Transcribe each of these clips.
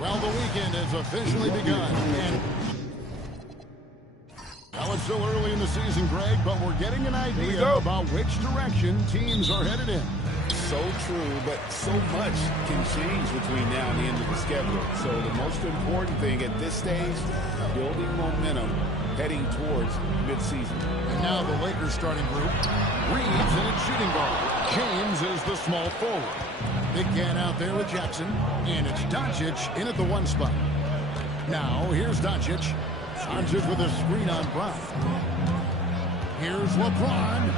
Well, the weekend has officially begun. And well, it's still early in the season, Greg, but we're getting an idea about which direction teams are headed in. So true, but so much can change between now and the end of the schedule. So the most important thing at this stage, building momentum heading towards midseason. And now the Lakers starting group. Reeves in at shooting guard. James is the small forward. Big can out there with Jackson. And it's Doncic in at the 1 spot. Now, here's Doncic. Doncic with a screen on Brown. Here's LeBron.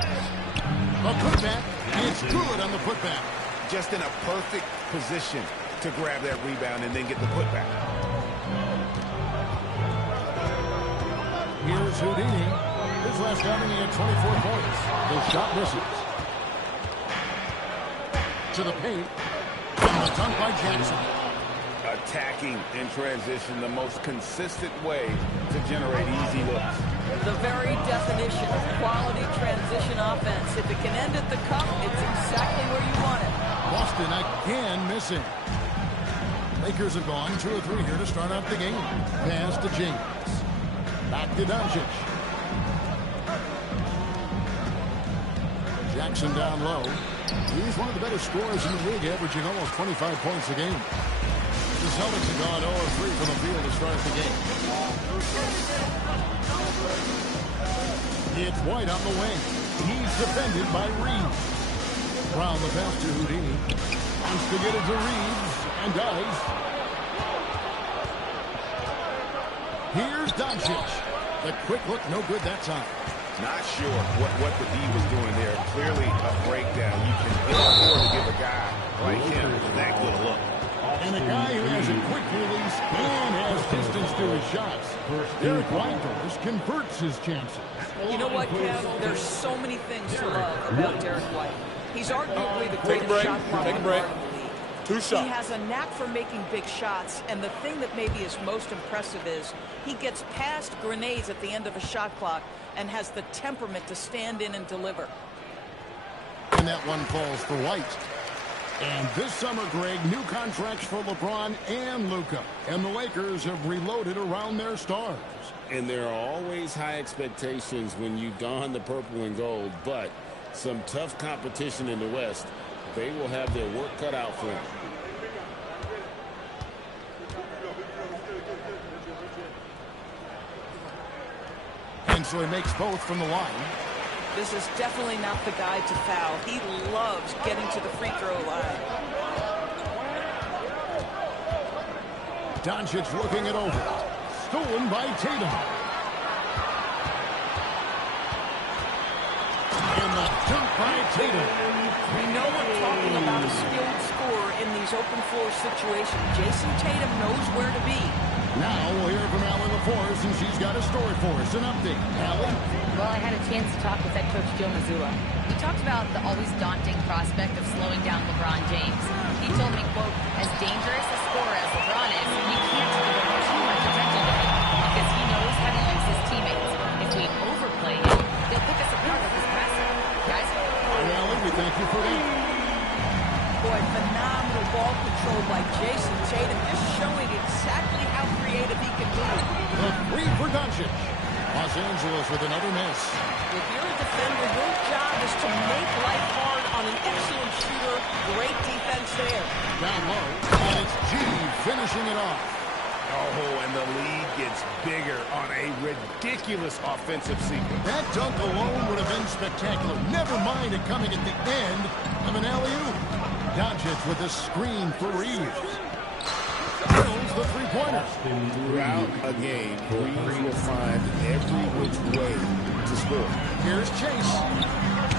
A putback. It's good on the putback. Just in a perfect position to grab that rebound and then get the putback. Here's Houdini. His last outing, he had 24 points. The shot misses. To the paint. And the dunk by Jackson. Attacking in transition, the most consistent way to generate easy looks. The very definition of quality transition offense. If it can end at the cup, it's exactly where you want it. Boston again missing. Lakers have gone 2 of 3 here to start out the game. Pass to James. Back to Doncic. Jackson down low. He's one of the better scorers in the league, averaging almost 25 points a game. The Celtics have gone 0 of 3 from the field to start the game. It's White on the wing. He's defended by Reeves. Brown the pass to Houdini. Wants to get it to Reeves, and does. Here's Doncic. The quick look, no good that time. Not sure what the D was doing there. Clearly a breakdown. You can afford to give a guy like him that good a look. And a guy who has a quick release and has distance to his shots. Derek White converts his chances. You know what, Kev? There's so many things to love about Derek White. He's arguably the greatest shot blocker in the league. 2 shots. He has a knack for making big shots, and the thing that maybe is most impressive is he gets past grenades at the end of a shot clock and has the temperament to stand in and deliver. And that one falls for White. And this summer, Greg, new contracts for LeBron and Luka. And the Lakers have reloaded around their stars. And there are always high expectations when you don the purple and gold, but some tough competition in the West. They will have their work cut out for them. And so he makes both from the line. This is definitely not the guy to foul. He loves getting to the free throw line. Doncic looking it over. Stolen by Tatum. And the dunk by Tatum. We know we're talking about a skilled scorer in these open floor situations. Jason Tatum knows where to be. Now we'll hear from Allie LaForce, and she's got a story for us. An update. Allie? Well, I had a chance to talk with head coach Joe Mazzulla. We talked about the always daunting prospect of slowing down LeBron James. He told me, quote, as dangerous a scorer as LeBron is, you can't devote too much attention to him because he knows how to use his teammates. If we overplay him, he'll pick us apart with his passing. Guys? All right, Allie, we thank you for that. Boy, phenomenal ball control by Jason Tatum, just showing exactly how creative he can be. The three for Doncic. Los Angeles with another miss. If you're a defender, your job is to make life hard on an excellent shooter. Great defense there. Down low, and it's G finishing it off. Oh, and the lead gets bigger on a ridiculous offensive sequence. That dunk alone would have been spectacular. Never mind it coming at the end of an alley-oop. Doncic with a screen for Reeves. Drills the three-pointer. Throughout a game, Reeves will find every which way to score. Here's Chase.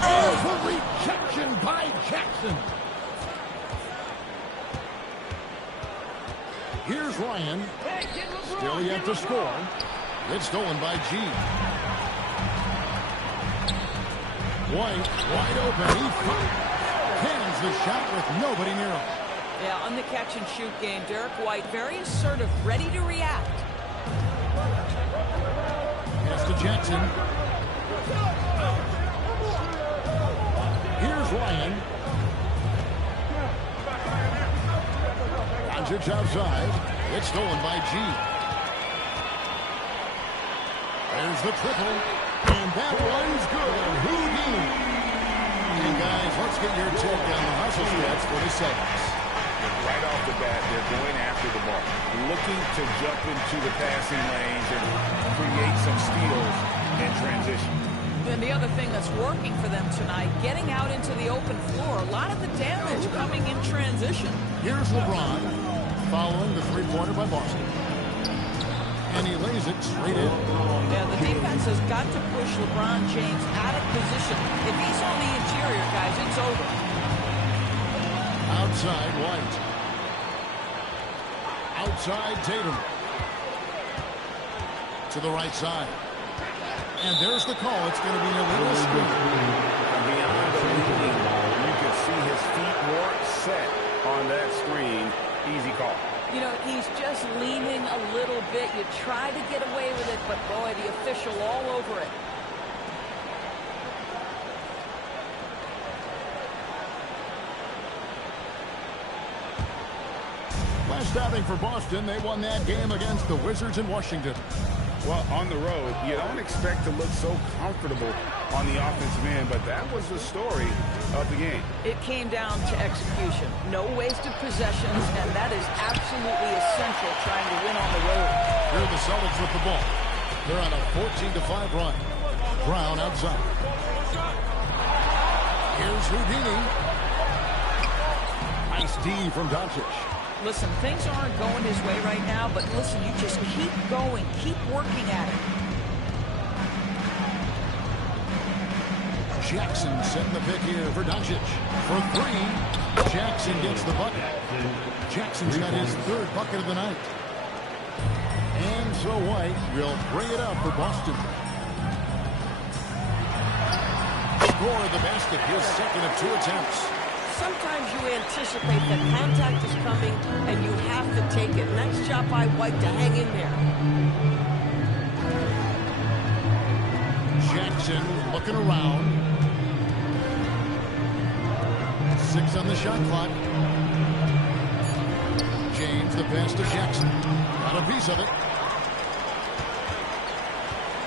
Oh, the rejection by Jackson. Here's Ryan. Still yet to score. It's stolen by G. White, wide open. He cannons the shot with nobody near him. Yeah, on the catch-and-shoot game, Derek White very assertive, ready to react. Pass to Jackson. Here's Ryan. Doncic outside. It's stolen by G. There's the triple. And that one's good. Houdini. And guys, let's get your take on the hustle stats for the Celtics. Right off the bat, they're going after the ball, looking to jump into the passing lanes and create some steals in transition. And the other thing that's working for them tonight, getting out into the open floor. A lot of the damage coming in transition. Here's LeBron following the three-pointer by Boston. And he lays it straight in. Yeah, the defense has got to push LeBron James out of position. If he's on the interior, guys, it's over. Outside White. Outside Tatum. To the right side. And there's the call. It's going to be a little screen. Beyond the leaning, you can see his feet weren't set on that screen. Easy call. You know, he's just leaning a little bit. You try to get away with it, but boy, the official all over it. Last outing for Boston, they won that game against the Wizards in Washington. Well, on the road, you don't expect to look so comfortable on the offensive end, but that was the story of the game. It came down to execution. No wasted possessions, and that is absolutely essential trying to win on the road. Here are the Celtics with the ball. They're on a 14-5 run. Brown outside. Here's Houdini. Nice D from Doncic. Listen, things aren't going his way right now, but listen, you just keep going, keep working at it. Jackson setting the pick here for Doncic. For three, Jackson gets the bucket. Jackson's got his third bucket of the night. And so White will bring it up for Boston. Score the basket, his second of 2 attempts. Sometimes you anticipate that contact is coming and you have to take it. Nice job by White to hang in there. Jackson looking around. 6 on the shot clock. James, the pass to Jackson. Got a piece of it.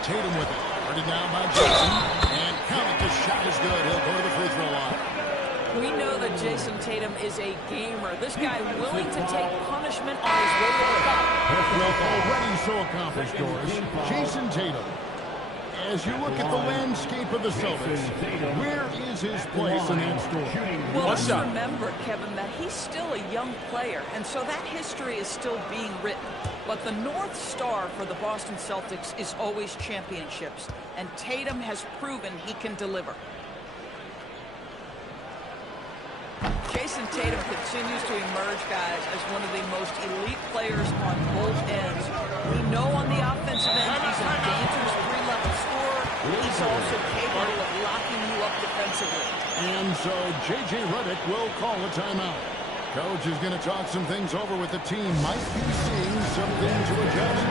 Tatum with it. Guarded down by Jackson. And count it, the shot is good. He'll go to the free throw line. We know that Jason Tatum is a gamer. This guy willing to take punishment on his way to the cup. Well, already so accomplished, Doris. Jason Tatum. As you look at the landscape of the Celtics, where is his place in that story? Well, let's remember, Kevin, that he's still a young player, and so that history is still being written. But the North Star for the Boston Celtics is always championships, and Tatum has proven he can deliver. Jason Tatum continues to emerge, guys, as one of the most elite players on both ends. We know on the offensive end he's a dangerous three-level scorer. He's also capable of locking you up defensively. And so J.J. Redick will call a timeout. Coach is going to talk some things over with the team. Might be seeing something to adjust.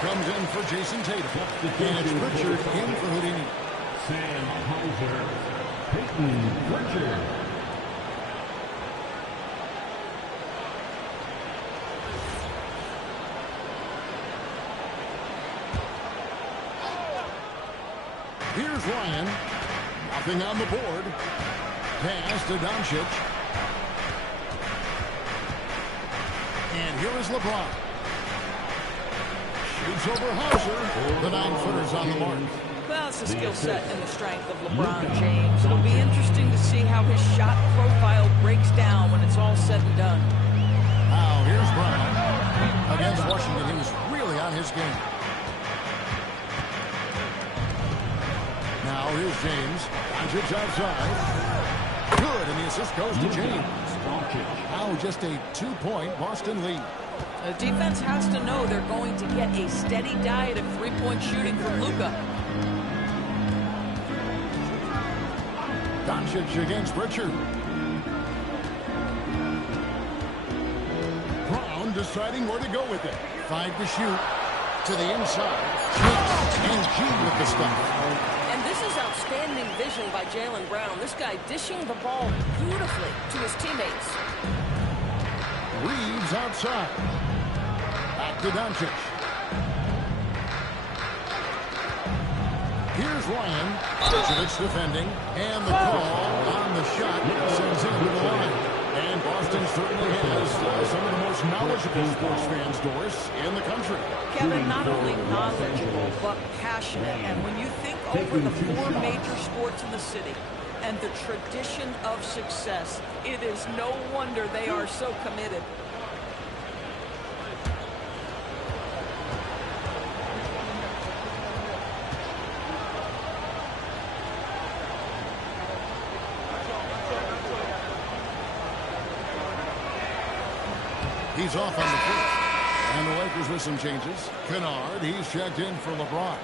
Comes in for Jason Tatum. And it's Pritchard in for Houdini. Sam Hauser, Peyton Pritchard. Here's Ryan. Nothing on the board. Pass to Doncic. And here is LeBron. Shoots over Hauser. The 9-footer's on the mark. Well, it's the skill set and the strength of LeBron James. It'll be interesting to see how his shot profile breaks down when it's all said and done. Now, here's Brown. Against Washington, he was really on his game. Now, here's James. Doncic outside. Good, and the assist goes to James. Now, just a 2-point Boston lead. The defense has to know they're going to get a steady diet of three-point shooting from Luka. Doncic against Richard. Brown deciding where to go with it. 5 to shoot. To the inside. And G with the stuff. And this is outstanding vision by Jaylen Brown. This guy dishing the ball beautifully to his teammates. Reeves outside. Back to Doncic. Here's Ryan. Vucevic defending. And the call on the shot sends him to the line. And Boston certainly has some of the most knowledgeable sports fans, Doris, in the country. Kevin, not only knowledgeable, but passionate. And when you think over the 4 major sports in the city and the tradition of success, it is no wonder they are so committed. He's off on the first. And the Lakers with some changes. Kennard, he's checked in for LeBron.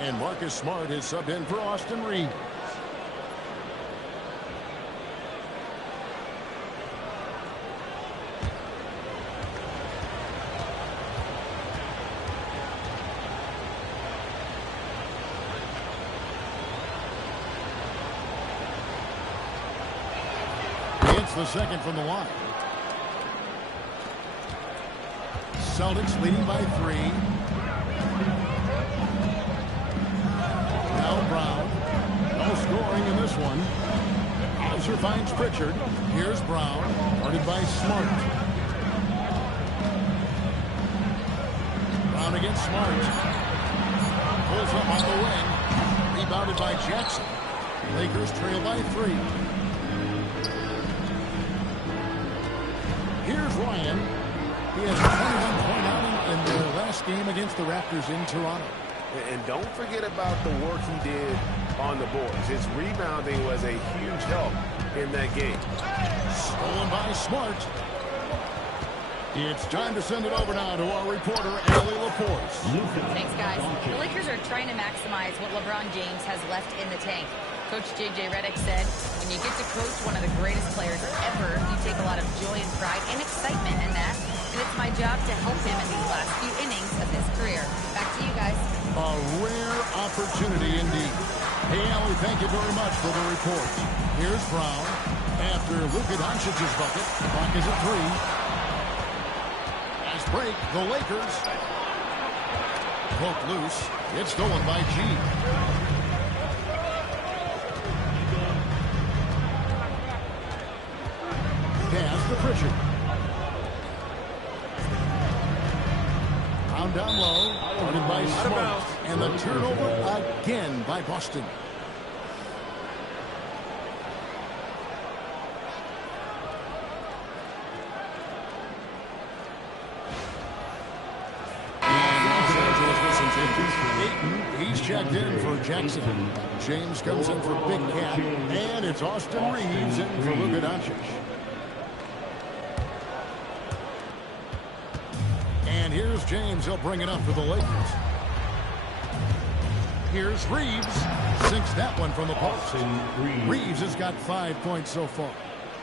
And Marcus Smart is subbed in for Austin Reeves. It's the second from the line. Celtics leading by 3. Now Brown. No scoring in this one. Hauser finds Pritchard. Here's Brown. Guarded by Smart. Brown against Smart. Pulls up on the wing. Rebounded by Jackson. Lakers trail by 3. Here's Ryan. He has a 21-point outing in their last game against the Raptors in Toronto. And don't forget about the work he did on the boards. His rebounding was a huge help in that game. Stolen by Smart. It's time to send it over now to our reporter, Allie LaForce. Thanks, guys. The Lakers are trying to maximize what LeBron James has left in the tank. Coach J.J. Redick said, when you get to coach one of the greatest players ever, you take a lot of joy and pride and excitement in that. And it's my job to help him in these last few innings of his career. Back to you guys. A rare opportunity indeed. Hey, Allie, thank you very much for the report. Here's Brown. After Luka Doncic's bucket, clock is at 3. Fast break, the Lakers. Poked loose. It's stolen by G. Pass to Pritchard. Down low, guarded by Smart, and the turnover again by Boston. Ayton, he's checked in for Jackson. James comes in for Big Cat, and it's Austin Reeves in for Luka Doncic. And here's James. He'll bring it up for the Lakers. Here's Reeves. Sinks that one from the post. Reeves has got 5 points so far.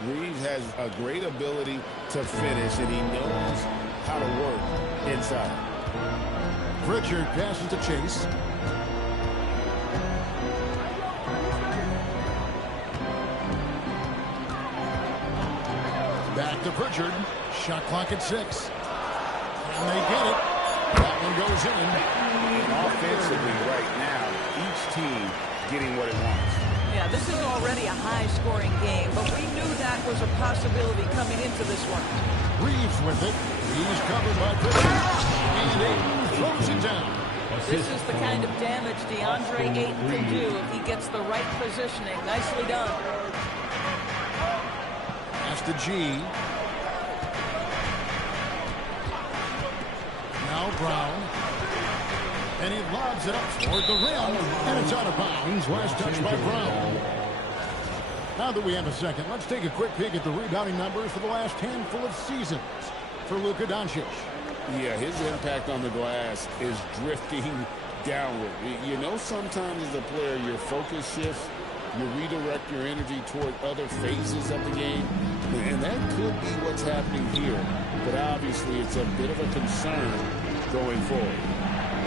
Reeves has a great ability to finish, and he knows how to work inside. Pritchard passes to Chase. Back to Pritchard. Shot clock at 6. And they get it. That one goes in. And offensively right now, each team getting what it wants. Yeah, this is already a high-scoring game, but we knew that was a possibility coming into this one. Reeves with it. He's covered by Pippen. And Ayton throws it down. This is the kind of damage DeAndre Ayton can do if he gets the right positioning. Nicely done. Pass to G. Now Brown. And he lobs it up toward the rim. And it's out of bounds. Last touch by Brown. Now that we have a second, let's take a quick peek at the rebounding numbers for the last handful of seasons for Luka Doncic. Yeah, his impact on the glass is drifting downward. You know, sometimes as a player, your focus shifts. You redirect your energy toward other phases of the game. And that could be what's happening here. But obviously, it's a bit of a concern going forward.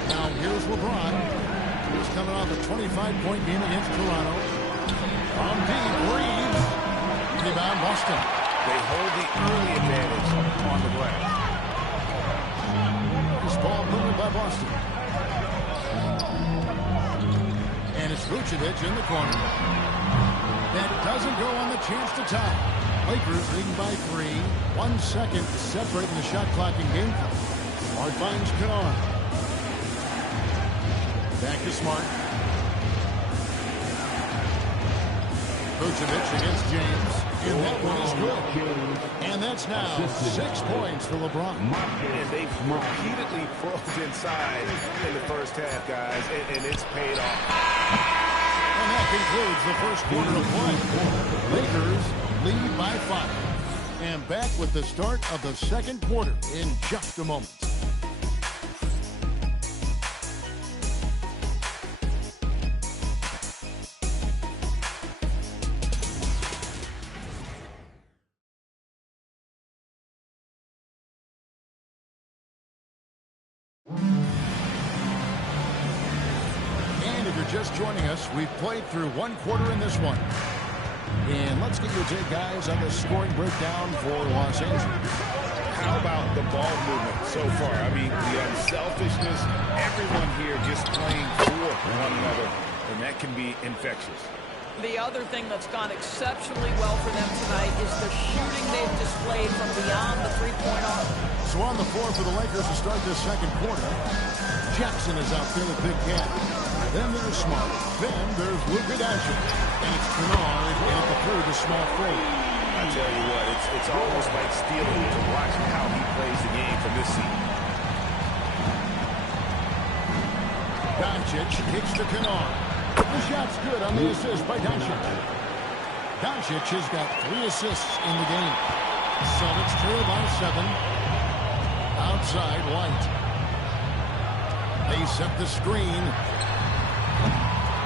Now here's LeBron. He's coming off a 25-point game against Toronto. From deep, Reeves. Rebound, Boston. They hold the early advantage on the glass. This ball moved by Boston. And it's Vucevic in the corner. That doesn't go on the chance to tie. Lakers leading by 3. 1 second separating the shot clock in game play. Smart finds Kennard. Back to Smart. Vucevic against James. And that one is good. And that's now 6 points for LeBron. And they've repeatedly froze inside in the first half, guys, and it's paid off. And that concludes the first quarter of play. Lakers lead by 5. And back with the start of the second quarter in just a moment. Just joining us, we've played through 1 quarter in this one. And let's get your take, guys, on the scoring breakdown for Los Angeles. How about the ball movement so far? I mean, the unselfishness, everyone here just playing for one another, and that can be infectious. The other thing that's gone exceptionally well for them tonight is the shooting they've displayed from beyond the three-point arc. So on the floor for the Lakers to start this second quarter, Jackson is out there with Big Cat. Then there's Smart. Then there's Luka Doncic. And it's Kennard in the through the small forward. I tell you what, it's almost like stealing to watch how he plays the game from this seat. Doncic kicks to Kennard. The shot's good on the assist by Doncic. Doncic has got 3 assists in the game. Celtics trail by 7. Outside, White. They set the screen.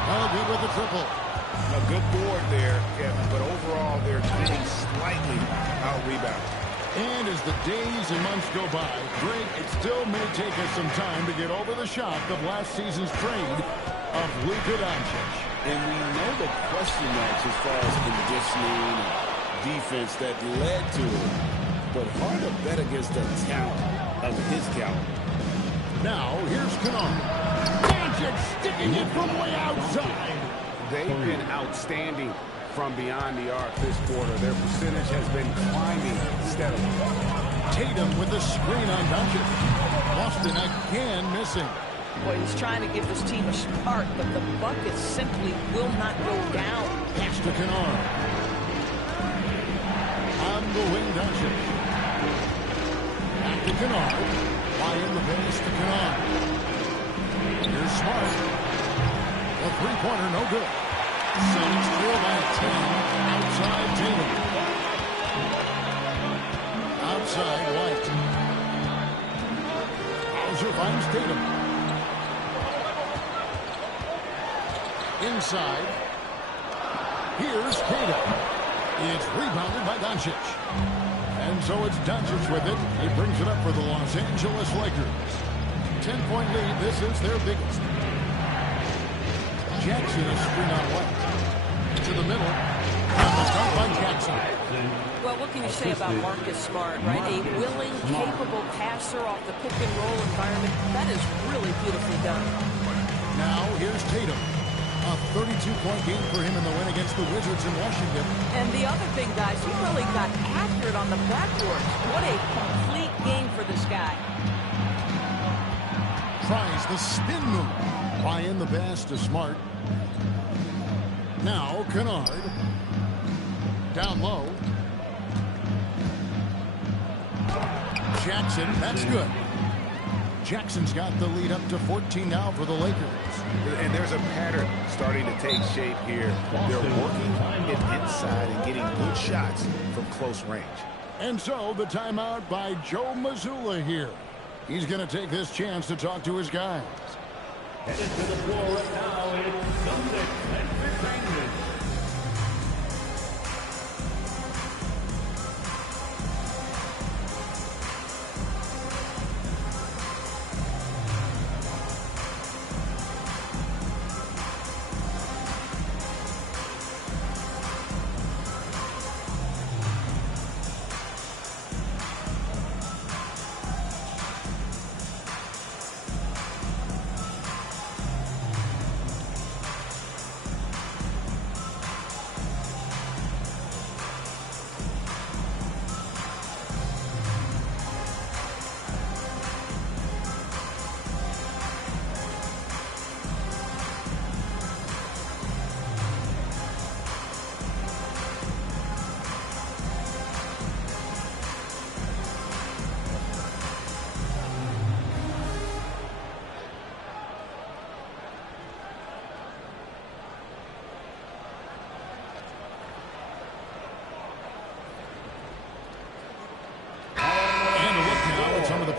Oh, good with the triple. A good board there, Kevin, but overall they're getting slightly out-rebounded. And as the days and months go by, Greg, it still may take us some time to get over the shock of last season's trade of Luka Doncic. And we know the question marks as far as conditioning and defense that led to it. But hard to bet against the talent of his caliber. Now, here's Kennard. Doncic sticking it from way outside. They've been outstanding from beyond the arc this quarter. Their percentage has been climbing steadily. Tatum with the screen on Doncic. Boston again missing. Boy, he's trying to give this team a spark, but the bucket simply will not go down. Pass to Kennard. On the wing, Doncic. Back to Kennard. Why in the pass to Kennard. Here's Smart. The three-pointer, no good. Celtics trail by 10. Outside Tatum. Outside White. Hauser finds Tatum. Inside. Here's Tatum. It's rebounded by Doncic. And so it's Doncic with it. He brings it up for the Los Angeles Lakers. 10-point lead. This is their biggest. Jackson is screen on White. To the middle. Start by Jackson. Well, what can you say about Marcus Smart, right? A willing, capable passer off the pick-and-roll environment. That is really beautifully done. Now, here's Tatum. A 32-point game for him in the win against the Wizards in Washington. And the other thing, guys, he really got after it on the backboards. What a complete game for this guy. Tries the spin move. Ryan the pass to Smart. Now Kennard. Down low. Jackson, that's good. Jackson's got the lead up to 14 now for the Lakers. And there's a pattern starting to take shape here. They're working it inside and getting good shots from close range. And so the timeout by Joe Mazzulla here. He's going to take this chance to talk to his guys. Headed to the floor right now is Celtics Entertainment.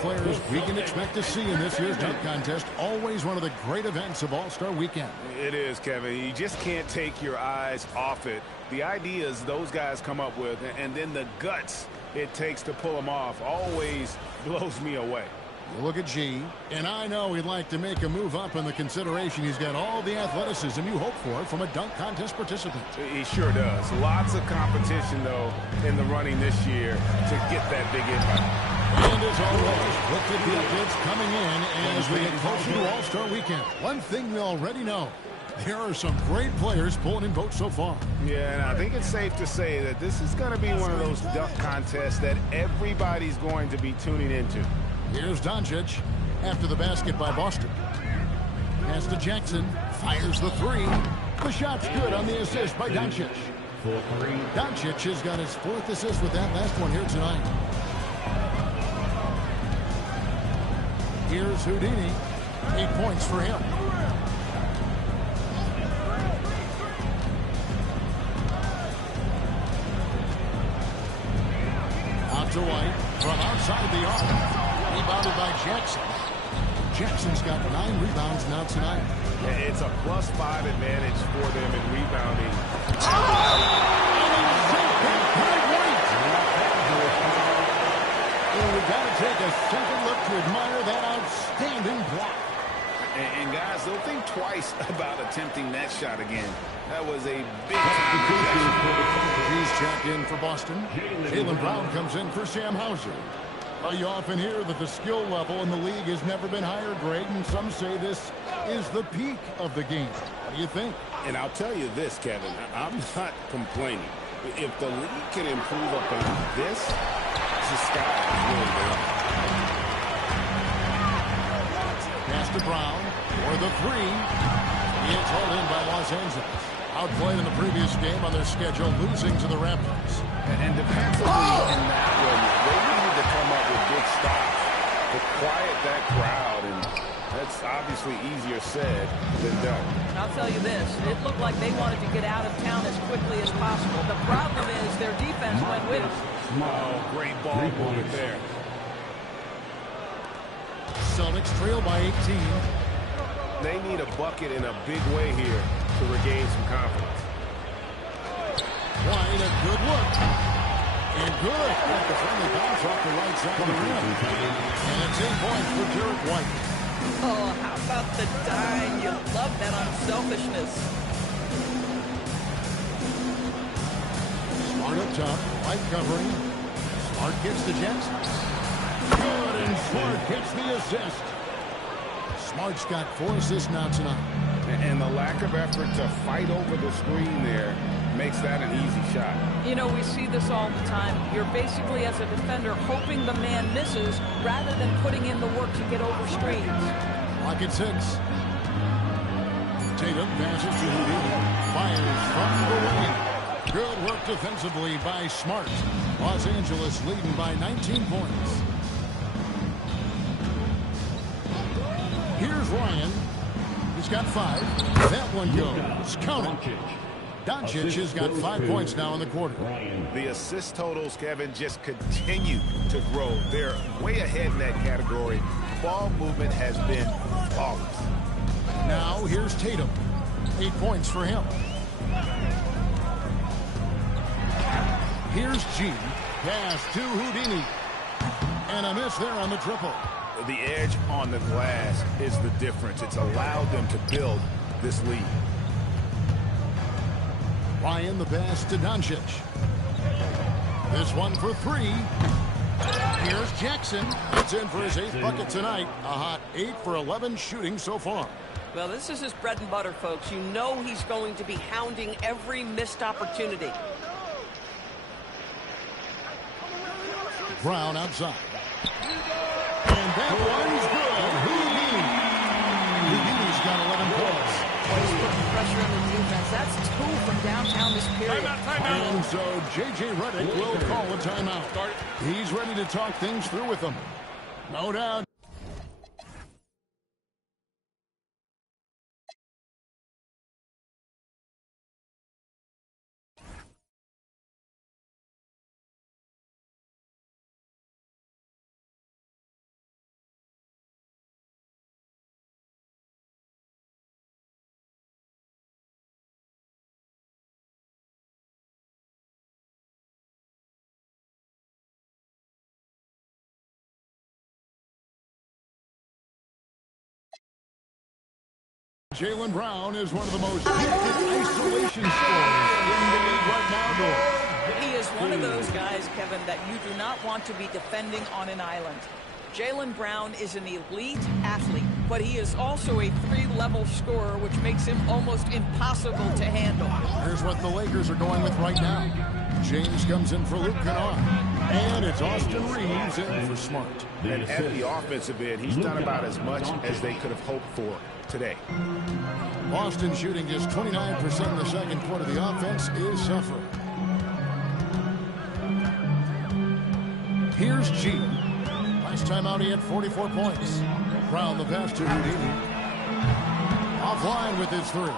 Players we can expect to see in this year's dunk contest. Always one of the great events of All-Star Weekend. It is, Kevin. You just can't take your eyes off it. The ideas those guys come up with, and then the guts it takes to pull them off, always blows me away. You look at G, and I know he'd like to make a move up in the consideration. He's got all the athleticism you hope for from a dunk contest participant. He sure does. Lots of competition, though, in the running this year to get that big impact. And as always, look at the updates coming in as we get closer to All-Star Weekend. One thing we already know, there are some great players pulling in votes so far. Yeah, and I think it's safe to say that this is going to be one of those dunk contests that everybody's going to be tuning into. Here's Doncic after the basket by Boston. Pass to Jackson. Fires the three. The shot's good on the assist by Doncic. Doncic has got his fourth assist with that last one here tonight. Here's Houdini. 8 points for him. Out to White from outside the arc. Rebounded by Jackson. Jackson's got 9 rebounds now tonight. It's a +5 advantage for them in rebounding. Well, we've got to take a second look to admire that outstanding block. And guys, they'll think twice about attempting that shot again. That was a big He's checked in for Boston. Jaylen Brown comes in for Sam Hauser. Well, you often hear that the skill level in the league has never been higher, Greg, and some say this is the peak of the game. What do you think? And I'll tell you this, Kevin, I'm not complaining. If the league can improve upon this, the sky is really the limit. Pass to Brown for the three. He is hauled in by Los Angeles. Outplayed in the previous game on their schedule, losing to the Raptors. And defensively in that one, they needed to come up with big stops to quiet that crowd, and that's obviously easier said than done. I'll tell you this, it looked like they wanted to get out of town as quickly as possible. The problem is their defense went with them. Oh, great ball movement there. Celtics trail by 18. They need a bucket in a big way here to regain some confidence. White, a good look. And good. Got the friendly bounce off the right side of the rim. And it's 8 points for Derek White. Oh, how about the dime? You love that unselfishness. Smart up top. White covering. Smart gets to Jackson. Good, and Smart gets the assist. Smart's got 4 assists now tonight. And the lack of effort to fight over the screen there makes that an easy shot. You know, we see this all the time. You're basically, as a defender, hoping the man misses rather than putting in the work to get over screens. Lock at 6. Tatum passes to Houdini. Fires from the wing. Good work defensively by Smart. Los Angeles leading by 19 points. Here's Ryan. He's got 5. That one goes. Count it. Doncic has got 5 points now in the quarter. The assist totals, Kevin, just continue to grow. They're way ahead in that category. Ball movement has been flawless. Now here's Tatum. 8 points for him. Here's G. Pass to Houdini. And a miss there on the triple. The edge on the glass is the difference. It's allowed them to build this lead. Ryan the pass to Doncic. This one for 3. Here's Jackson. It's in for his 8th bucket tonight. A hot 8 for 11 shooting so far. Well, this is his bread and butter, folks. You know he's going to be hounding every missed opportunity. Brown outside. And that one's good. Houdini. Houdini's got 11 points. He's putting pressure on the defense. That's 2 from downtown this period. And so J.J. Redick will call a timeout. He's ready to talk things through with them. No doubt. Jaylen Brown is one of the most gifted isolation scorers in the league right now, though. He is one of those guys, Kevin, that you do not want to be defending on an island. Jaylen Brown is an elite athlete, but he is also a 3-level scorer, which makes him almost impossible to handle. Here's what the Lakers are going with right now. James comes in for Luke Kennard. And it's Austin Reeves in for Smart. And at the offensive end, he's done about as much as they could have hoped for today. Boston shooting just 29% in the second quarter. The offense is suffering. Here's G. Last time out he had 44 points. Brown the pass to Houdini. Offline with his 3.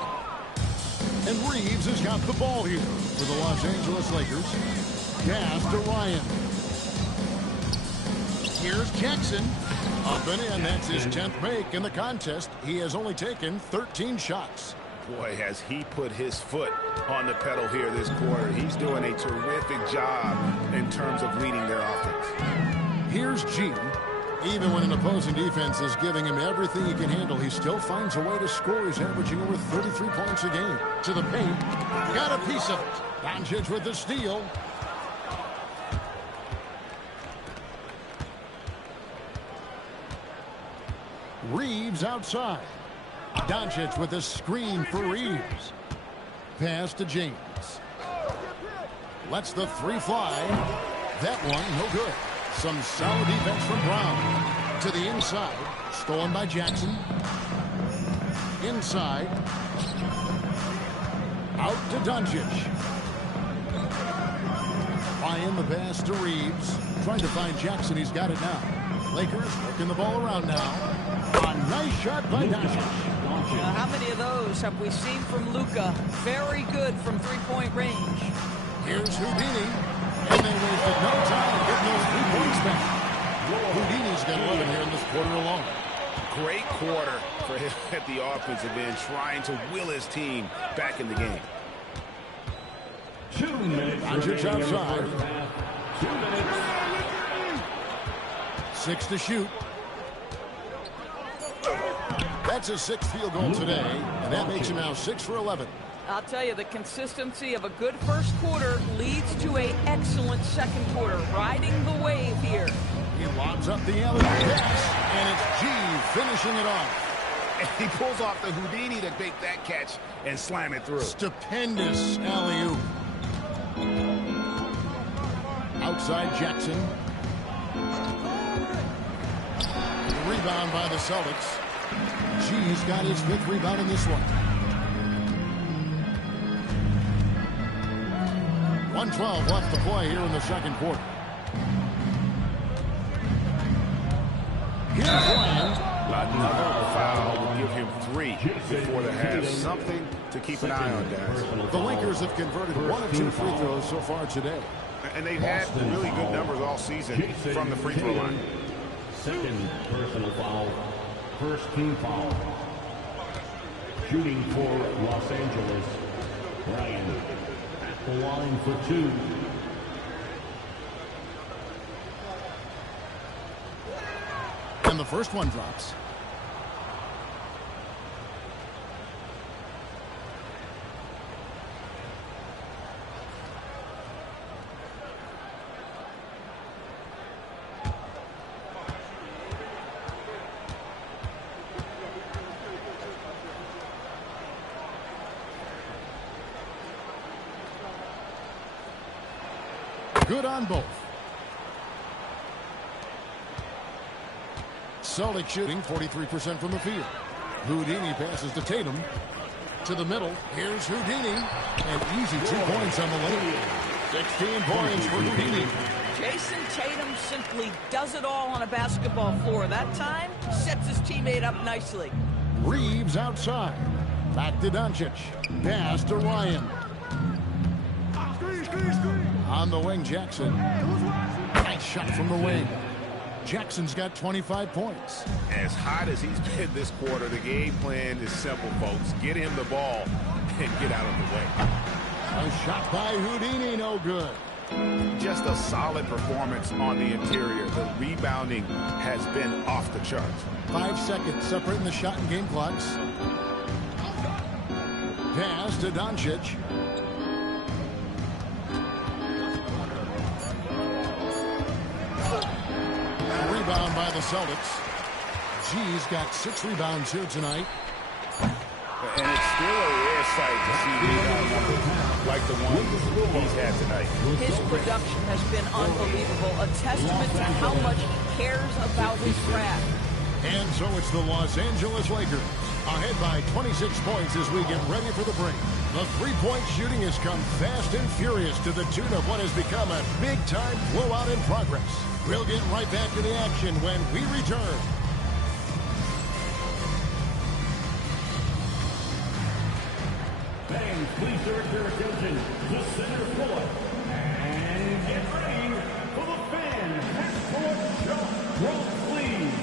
And Reeves has got the ball here for the Los Angeles Lakers. Pass to Ryan. Here's Jackson. Up and in. That's his 10th make in the contest. He has only taken 13 shots. Boy, has he put his foot on the pedal here this quarter. He's doing a terrific job in terms of leading their offense. Here's G. Even when an opposing defense is giving him everything he can handle, he still finds a way to score. He's averaging over 33 points a game. To the paint. Got a piece of it. Doncic with the steal. Reeves outside. Doncic with a screen for Reeves. Pass to James. Lets the 3 fly. That one, no good. Some solid defense from Brown. To the inside. Stolen by Jackson. Inside. Out to Doncic. Ryan the pass to Reeves. Trying to find Jackson. He's got it now. Lakers working the ball around now. A nice shot by Doncic. How many of those have we seen from Luka? Very good from 3-point range. Here's Houdini. And they wasted no time getting those 3 points back. Houdini's got 11 here in this quarter alone. Great quarter for him at the offensive end, trying to will his team back in the game. 2 minutes Doncic outside. 2 minutes. 6 to shoot. That's his 6th field goal today, and that makes him now 6 for 11. I'll tell you, the consistency of a good first quarter leads to an excellent second quarter, riding the wave here. He lobs up the alley pass, and it's G finishing it off. And he pulls off the Houdini to make that catch and slam it through. Stupendous alley-oop. Outside Jackson. Rebound by the Celtics. G's got his 5th rebound in this one. 1:12 left to play here in the second quarter. Here's Ryan. Another foul will give him 3 before the half. Something to keep an eye on, guys. The Lakers have converted 1 of 2 free throws so far today. And they've had really good numbers all season from the free throw line. Second personal foul. First team foul. Shooting for Los Angeles, Ryan at the line for 2. And the first one drops. Good on both. Celtics shooting 43% from the field. Houdini passes to Tatum. To the middle. Here's Houdini. And easy 2 points on the layup. 16 points for Houdini. Jason Tatum simply does it all on a basketball floor. That time, sets his teammate up nicely. Reeves outside. Back to Doncic. Pass to Ryan. On the wing, Jackson. Nice shot from the wing. Jackson's got 25 points. As hot as he's been this quarter, the game plan is simple, folks. Get him the ball and get out of the way. A shot by Houdini, no good. Just a solid performance on the interior. The rebounding has been off the charts. 5 seconds separating the shot and game clocks. Pass to Doncic. Rebound by the Celtics. G's got 6 rebounds here tonight. And it's still a rare sight to see rebound numbers like the one he's had tonight. His production has been unbelievable, a testament to how much he cares about his craft. And so it's the Los Angeles Lakers, ahead by 26 points as we get ready for the break. The three-point shooting has come fast and furious to the tune of what has become a big-time blowout in progress. We'll get right back to the action when we return. Fans, please direct your attention to center court. And get ready for the fan half-court shot. Roll, please.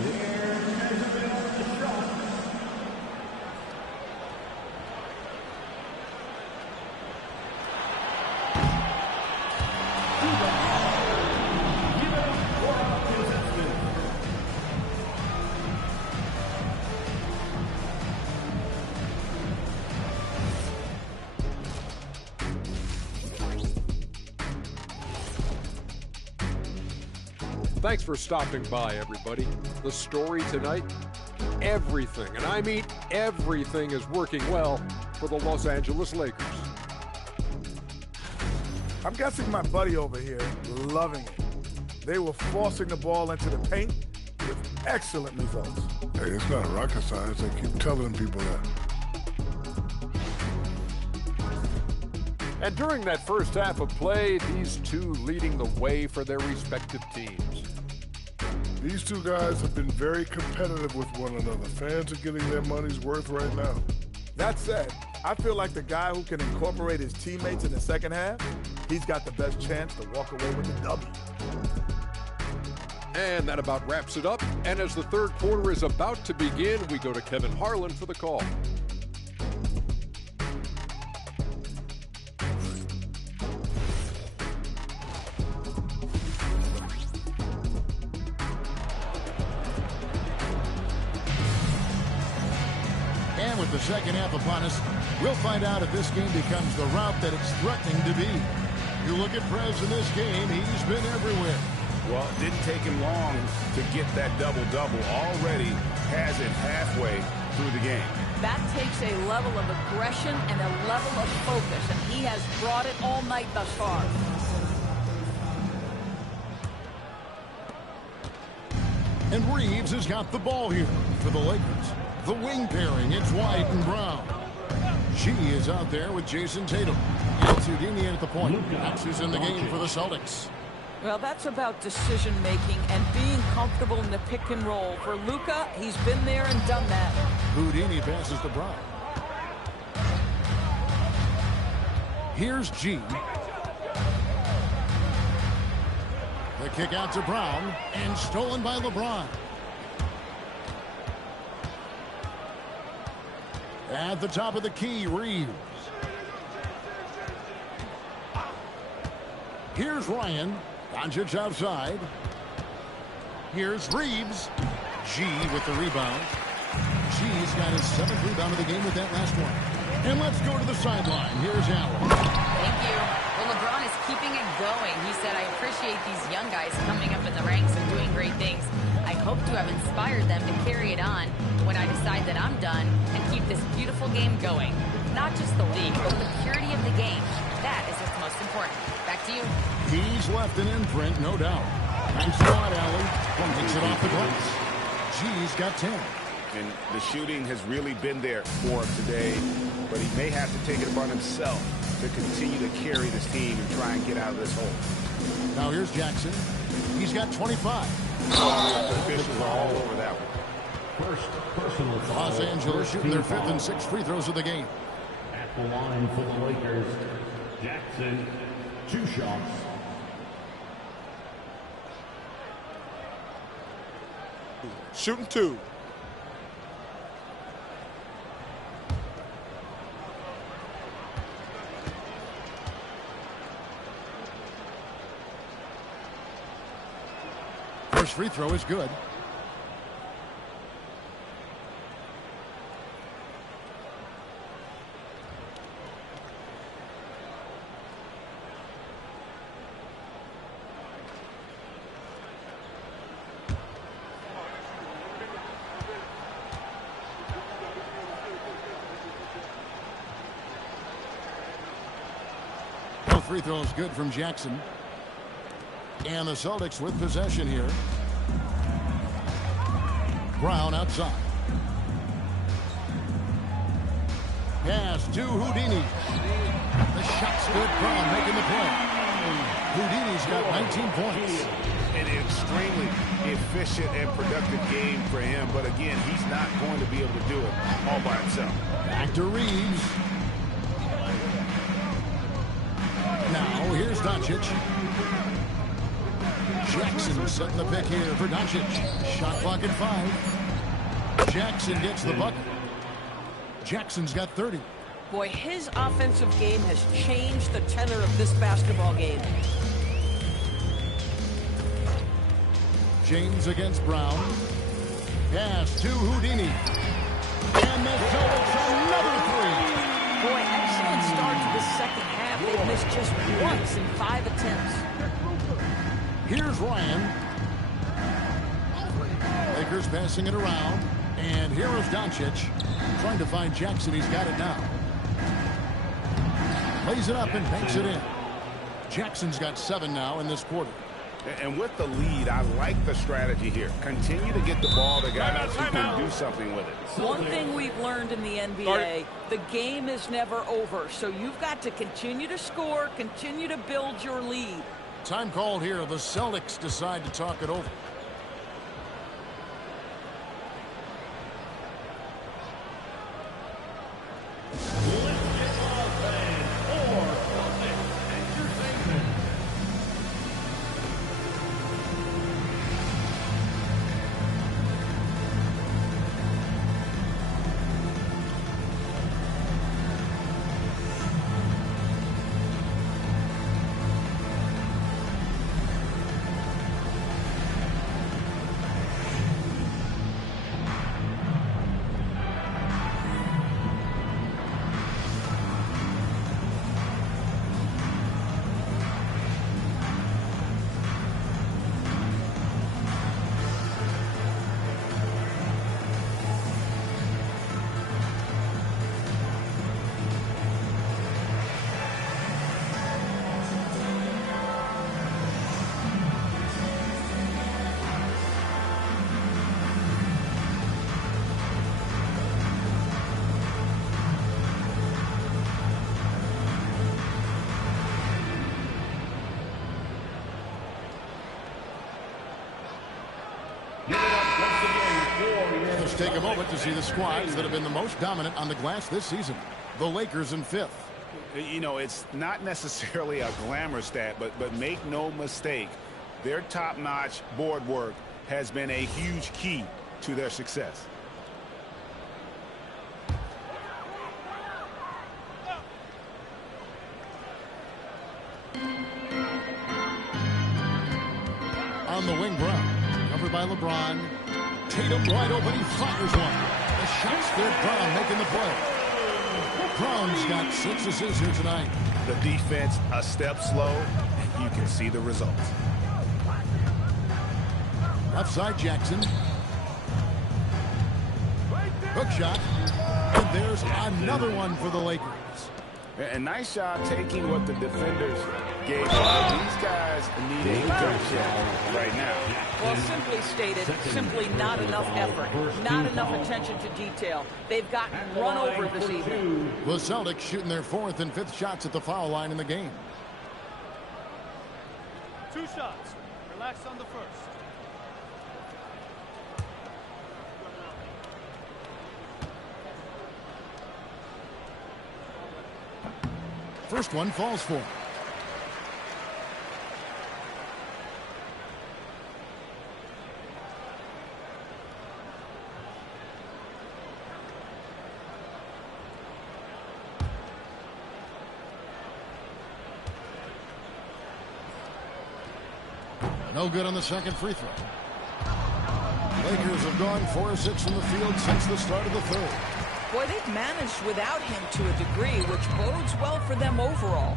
Their measurement of the shot. Give it up for our contestants. Thanks for stopping by, everybody. The story tonight, everything, and I mean everything, is working well for the Los Angeles Lakers. I'm guessing my buddy over here loving it. They were forcing the ball into the paint with excellent results. Hey, it's not rocket science. I keep telling people that. And during that first half of play, these two leading the way for their respective teams. These two guys have been very competitive with one another. Fans are getting their money's worth right now. That said, I feel like the guy who can incorporate his teammates in the second half, he's got the best chance to walk away with the W. And that about wraps it up. And as the third quarter is about to begin, we go to Kevin Harlan for the call. And with the second half upon us, we'll find out if this game becomes the route that it's threatening to be. You look at Prez in this game, he's been everywhere. Well, it didn't take him long to get that double-double. Already has it halfway through the game. That takes a level of aggression and a level of focus, and he has brought it all night thus far. And Reeves has got the ball here for the Lakers. The wing pairing, it's White and Brown. She is out there with Jason Tatum. And Houdini at the point. That's who's in the game for the Celtics. Well, that's about decision-making and being comfortable in the pick and roll. For Luka, he's been there and done that. Houdini passes to Brown. Here's G. The kick out to Brown, and stolen by LeBron. At the top of the key, Reeves. Here's Ryan. Doncic outside. Here's Reeves. G with the rebound. G's got his 7th rebound of the game with that last one. And let's go to the sideline. Here's Allen. Thank you. Well, LeBron is keeping it going. He said, I appreciate these young guys coming up in the ranks and doing great things. I hope to have inspired them to carry it on when I decide that I'm done and keep this beautiful game going. Not just the league, but the purity of the game. That is what's most important. Back to you. He's left an imprint, no doubt. Nice shot, Allen. Takes it off the glass. G's got 10. And the shooting has really been there for him today, but he may have to take it upon himself to continue to carry this team and try and get out of this hole. Now here's Jackson. He's got 25. Officials are all over that one. First personal foul. Los Angeles shooting their 5th and 6th free throws of the game. At the line for the Lakers, Jackson, 2 shots. Shooting 2. First free throw is good. Both free throws good from Jackson. And the Celtics with possession here. Brown outside. Pass to Houdini. The shot's good. Brown making the play. Houdini's got 19 points. An extremely efficient and productive game for him, but again, he's not going to be able to do it all by himself. Back to Reeves. Now here's Doncic. Jackson setting the pick here for Doncic. Shot clock at 5. Jackson gets the bucket. Jackson's got 30. Boy, his offensive game has changed the tenor of this basketball game. James against Brown. Pass to Houdini. And the Celtics another 3. Boy, excellent start to the second half. They've missed just once in 5 attempts. Here's Ryan. Lakers passing it around. And here is Doncic trying to find Jackson. He's got it now. Lays it up and banks it in. Jackson's got 7 now in this quarter. And with the lead, I like the strategy here. Continue to get the ball to guys who can do something with it. One thing we've learned in the NBA, the game is never over. So you've got to continue to score, continue to build your lead. Time called here. The Celtics decide to talk it over. Let's take a moment to see the squads that have been the most dominant on the glass this season. The Lakers in 5th. You know, it's not necessarily a glamour stat, but make no mistake, their top-notch board work has been a huge key to their success. On the wing, Brown. Covered by LeBron. Tatum wide open. He fires one. The shot's good. Brown making the play. Brown's got 6 assists here tonight. The defense a step slow, and you can see the results. Left side, Jackson. Hook shot. And there's another one for the Lakers. A nice job taking what the defenders gave up. These guys need a good shot right now. Well, simply stated, simply not enough effort, not enough attention to detail. They've gotten run over this evening. The Celtics shooting their 4th and 5th shots at the foul line in the game. 2 shots. Relax on the first. First one falls for him. No good on the second free throw. Lakers have gone 4 of 6 from the field since the start of the 3rd. Boy, they've managed without him to a degree, which bodes well for them overall.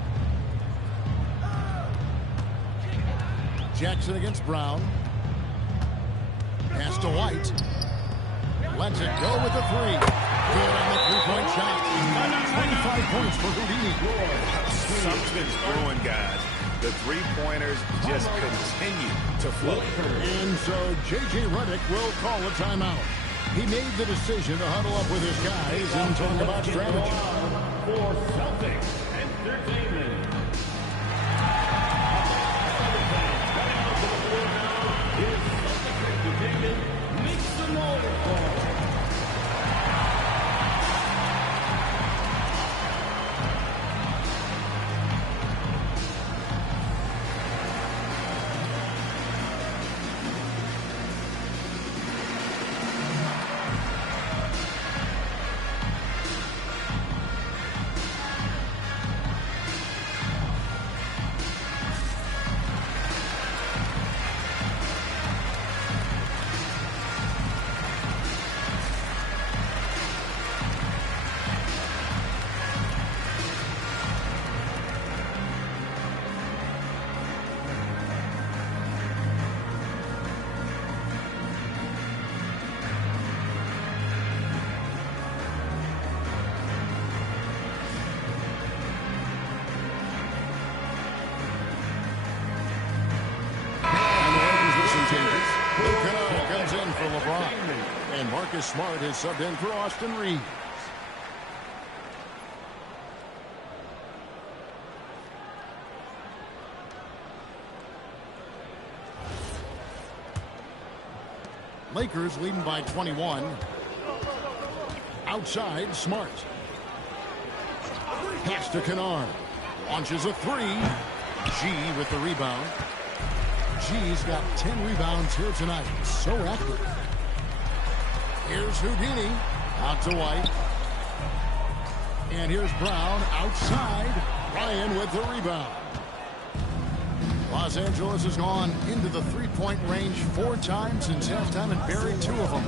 Jackson against Brown. Pass to White. Lets it go with the 3. Good on the 3-point shot. 25 points for Houdini. Something's brewing, guys. The 3-pointers just continue to flow. And so J.J. Redick will call a timeout. He made the decision to huddle up with his guys and talk about strategy. For Celtics Entertainment. Here's Celtics Entertainment. Make some noise for And Marcus Smart is subbed in for Austin Reeves. Lakers leading by 21. Outside, Smart. Pass to Kennard. Launches a 3. G with the rebound. G's got 10 rebounds here tonight. So active. Here's Houdini. Out to White. And here's Brown outside. Ryan with the rebound. Los Angeles has gone into the three-point range 4 times since halftime and buried 2 of them.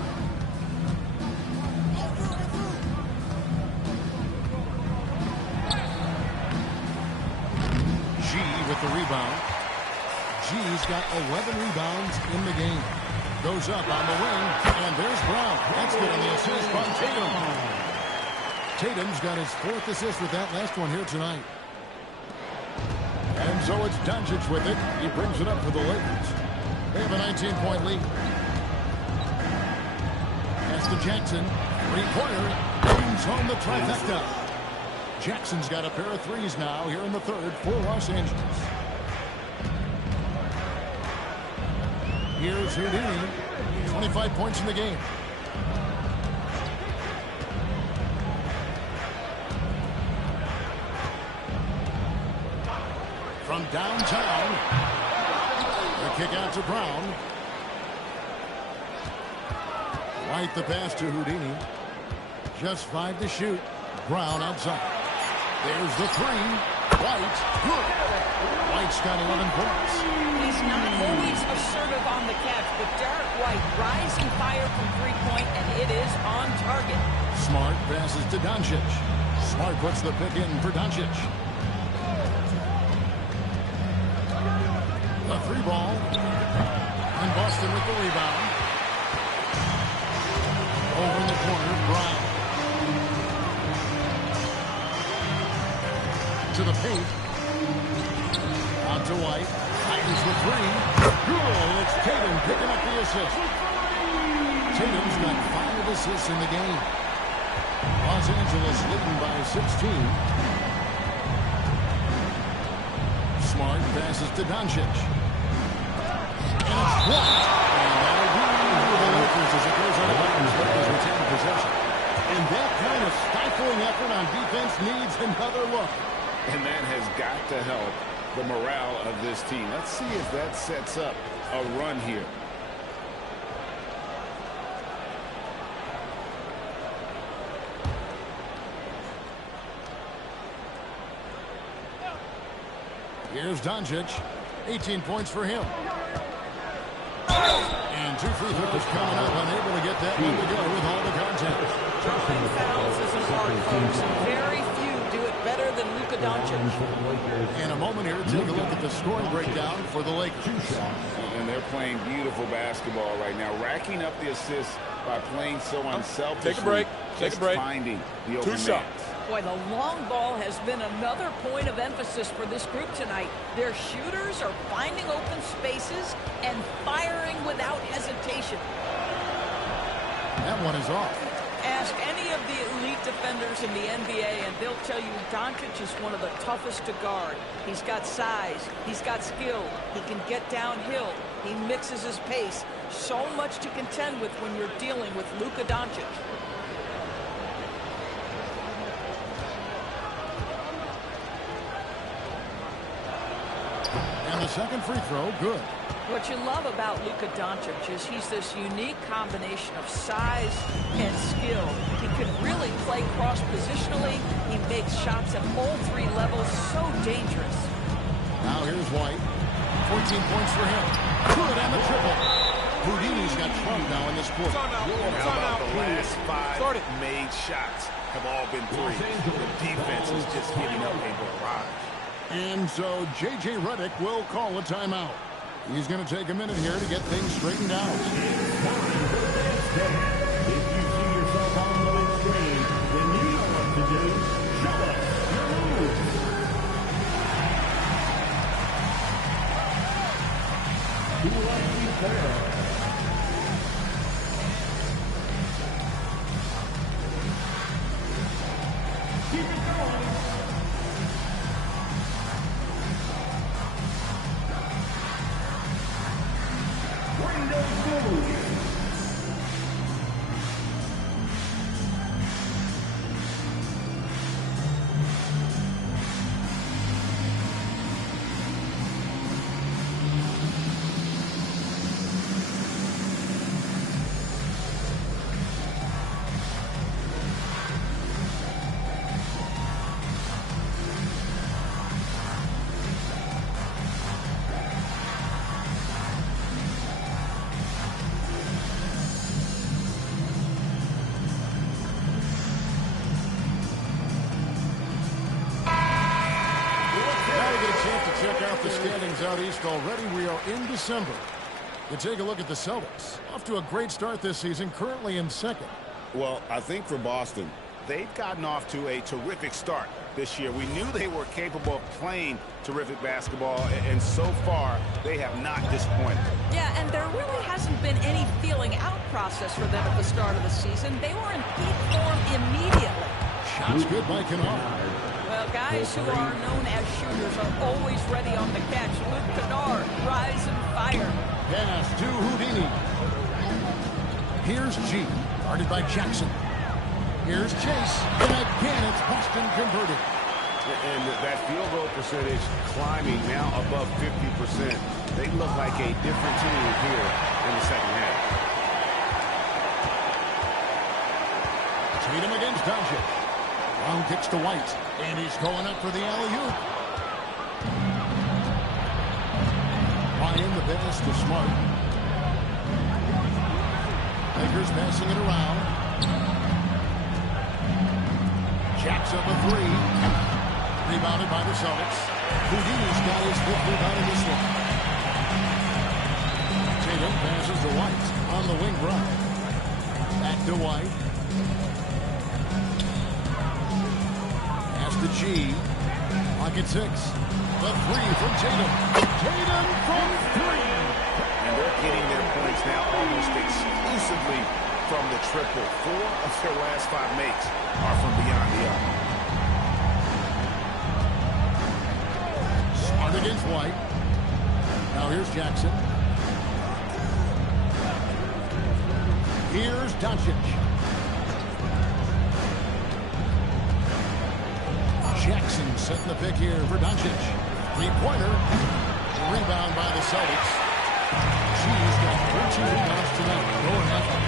G with the rebound. G's got 11 rebounds in the game. Goes up on the wing, and there's Brown. That's good on the assist by Tatum. Tatum's got his 4th assist with that last one here tonight. And so it's Doncic with it. He brings it up for the Lakers. They have a 19-point lead. That's to Jackson. 3-pointer. Brings home the trifecta. Jackson's got a pair of 3s now here in the 3rd for Los Angeles. Here's Houdini. 25 points in the game. from downtown. The kick out to Brown. White the pass to Houdini. Just 5 to shoot. Brown outside. There's the three. White, good. White's got 11 points. He's not always assertive on the catch, but Derek White, rise and fire from three-point, and it is on target. Smart passes to Doncic. Smart puts the pick in for Doncic. The three ball. And Boston with the rebound. Over in the corner, Brown. To the paint. Out to White. Titans with three. Good. It's Tatum picking up the assist. Tatum's got 5 assists in the game. Los Angeles leading by 16. Smart passes to Doncic. And it's blocked. And that'll be for the Lakers as it goes on the Lakers. Lakers retain possession. And that kind of stifling effort on defense needs another look. And that has got to help the morale of this team. Let's see if that sets up a run here. Here's Doncic. 18 points for him. And 2 free throws coming up. Unable to get that one to go with all the contact. Drawing fouls is an art, folks. Very few do it better than Luka Doncic. In a moment here, take a look at the scoring breakdown for the Lakers. And they're playing beautiful basketball right now, racking up the assists by playing so unselfishly. Take a break. Take a break. Finding the open 2 man. shots. Boy, the long ball has been another point of emphasis for this group tonight. Their shooters are finding open spaces and firing without hesitation. That one is off. Ask any of the elite defenders in the NBA, and they'll tell you Doncic is one of the toughest to guard. He's got size. He's got skill. He can get downhill. He mixes his pace. So much to contend with when you're dealing with Luka Doncic. And the second free throw, good. What you love about Luka Doncic is he's this unique combination of size and skill. He can really play cross-positionally. He makes shots at all 3 levels. So dangerous. Now here's White. 14 points for him. Good, and the triple. Houdini's got 12 now in this quarter. How about the last 5 made shots have all been threes? The defense is just giving up a barrage. And so J.J. Redick will call a timeout. He's going to take a minute here to get things straightened out. If you see yourself on the screen, then you know what to do. Show us your moves. Who likes you there? Keep it going. Bring those moves. Check out the standings out east already. We are in December. You take a look at the Celtics. Off to a great start this season, currently in second. Well, I think for Boston, They've gotten off to a terrific start this year. We knew they were capable of playing terrific basketball, and so far, they have not disappointed. Yeah, and there really hasn't been any feeling out process for them at the start of the season. They were in peak form immediately. Shots good by Kennard. Well, guys who are known as shooters are always ready on the catch. Luke Kennard, rise and fire. Pass to Houdini. Here's G, guarded by Jackson. Here's Chase, and again it's Boston converted. And that field goal percentage climbing now above 50%. They look like a different team here in the second half. Tatum against Doncic. Brown kicks to White, and he's going up for the alley-oop. Ryan the pass to Smart. Lakers passing it around. Jacks up a three. Rebounded by the Celtics. Houdini's got his fifth rebound in this one. Tatum passes to White on the wing drive. Back to White. Pass to G. Clock at 6. The three from Tatum. Tatum from three. And they're getting their points now almost exclusively from the triple. 4 of their last 5 makes are from beyond the arc. Smart against White. Now here's Jackson. Here's Doncic. Jackson setting the pick here for Doncic. Three-pointer. Rebound by the Celtics. She's got 13 rebounds tonight. Going nothing.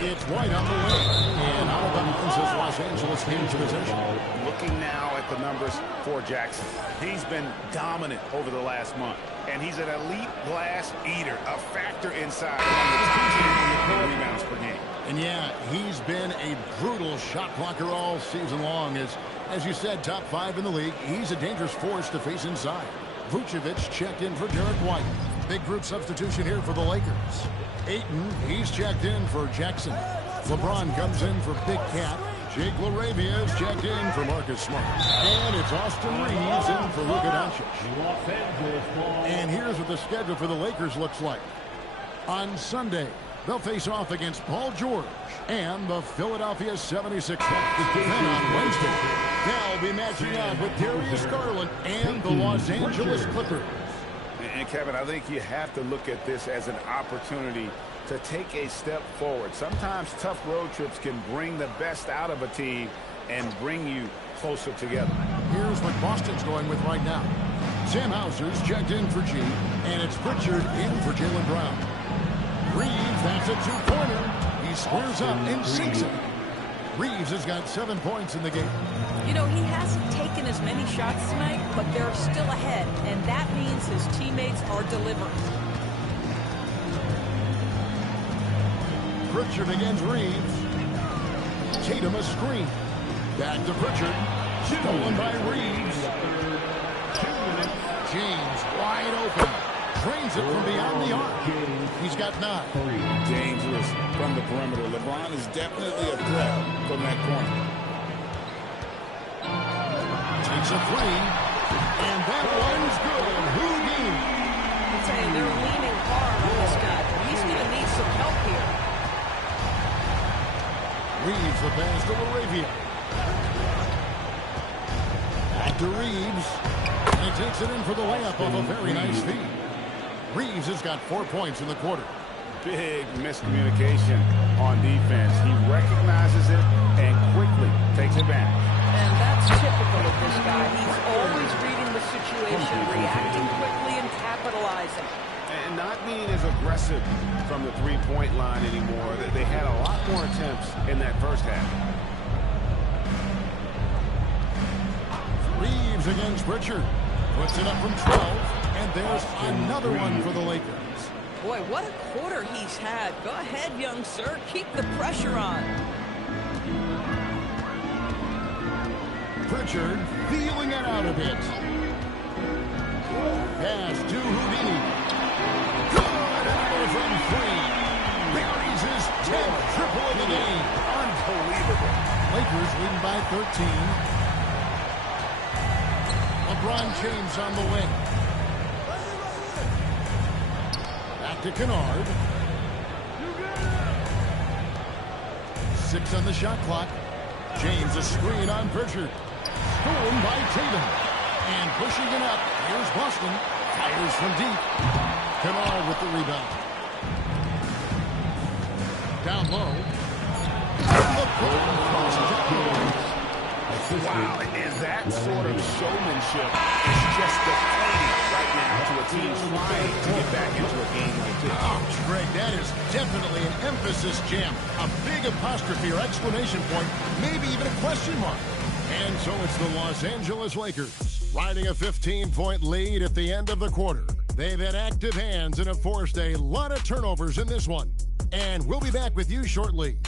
It's White on the way. And out of bounds as Los Angeles gains possession. Looking now at the numbers for Jackson. He's been dominant over the last month. And he's an elite glass eater, a factor inside among the top 10 rebounds per game. And yeah, he's been a brutal shot blocker all season long. As you said, top 5 in the league. He's a dangerous force to face inside. Vucevic checked in for Derek White. Big group substitution here for the Lakers. Ayton, he's checked in for Jackson. LeBron comes in for Big Cat. Jake LaRavia is checked in for Marcus Smart. And it's Austin Reeves in for Luka Doncic. And here's what the schedule for the Lakers looks like. On Sunday, they'll face off against Paul George and the Philadelphia 76ers. Then on Wednesday, they'll be matching up with Darius Garland and the Los Angeles Clippers. And Kevin, I think you have to look at this as an opportunity to take a step forward. Sometimes tough road trips can bring the best out of a team and bring you closer together. Here's what Boston's going with right now. Sam Hauser's checked in for G, and it's Pritchard in for Jaylen Brown. Reeves, that's a two-pointer. He squares up and sinks it. Reeves has got 7 points in the game. You know, he hasn't taken as many shots tonight, but they're still ahead, and that means his teammates are delivering. Pritchard against Reeves. Tatum a screen. Back to Pritchard. Stolen by Reeves. James wide open. Drains it from beyond the arc. He's got 9. Dangerous from the perimeter. LeBron is definitely a threat from that corner. Takes a three. And that one's good. Houdini. I'm saying they're leaning hard on this guy. He's going to need some help here. Reeves the pass to LaRavia. Back to Reeves. And he takes it in for the layup off a very nice feed. Reeves has got 4 points in the quarter. Big miscommunication on defense. He recognizes it and quickly takes advantage. And that's typical of this guy. He's always reading the situation, reacting quickly and capitalizing. And not being as aggressive from the three-point line anymore. They had a lot more attempts in that first half. Reeves against Pritchard. Puts it up from 12. And there's another one for the Lakers. Boy, what a quarter he's had. Go ahead, young sir. Keep the pressure on. Pritchard feeling it out a bit. Pass to Houdini. Good, another from 3. Buries his 10th triple of the game. Unbelievable. Lakers leading by 13. LeBron James on the wing. Back to Kennard. 6 on the shot clock. James a screen on Pritchard. Stolen by Tatum. And pushing it up. Here's Boston. Fires from deep. Kennard with the rebound. down low. Wow, and that sort of showmanship is just deflating right now to a team trying to get back into a game like this. Oh, Greg, that is definitely an emphasis jam. A big apostrophe or exclamation point, maybe even a question mark. And so it's the Los Angeles Lakers riding a 15-point lead at the end of the quarter. They've had active hands and have forced a lot of turnovers in this one. And we'll be back with you shortly.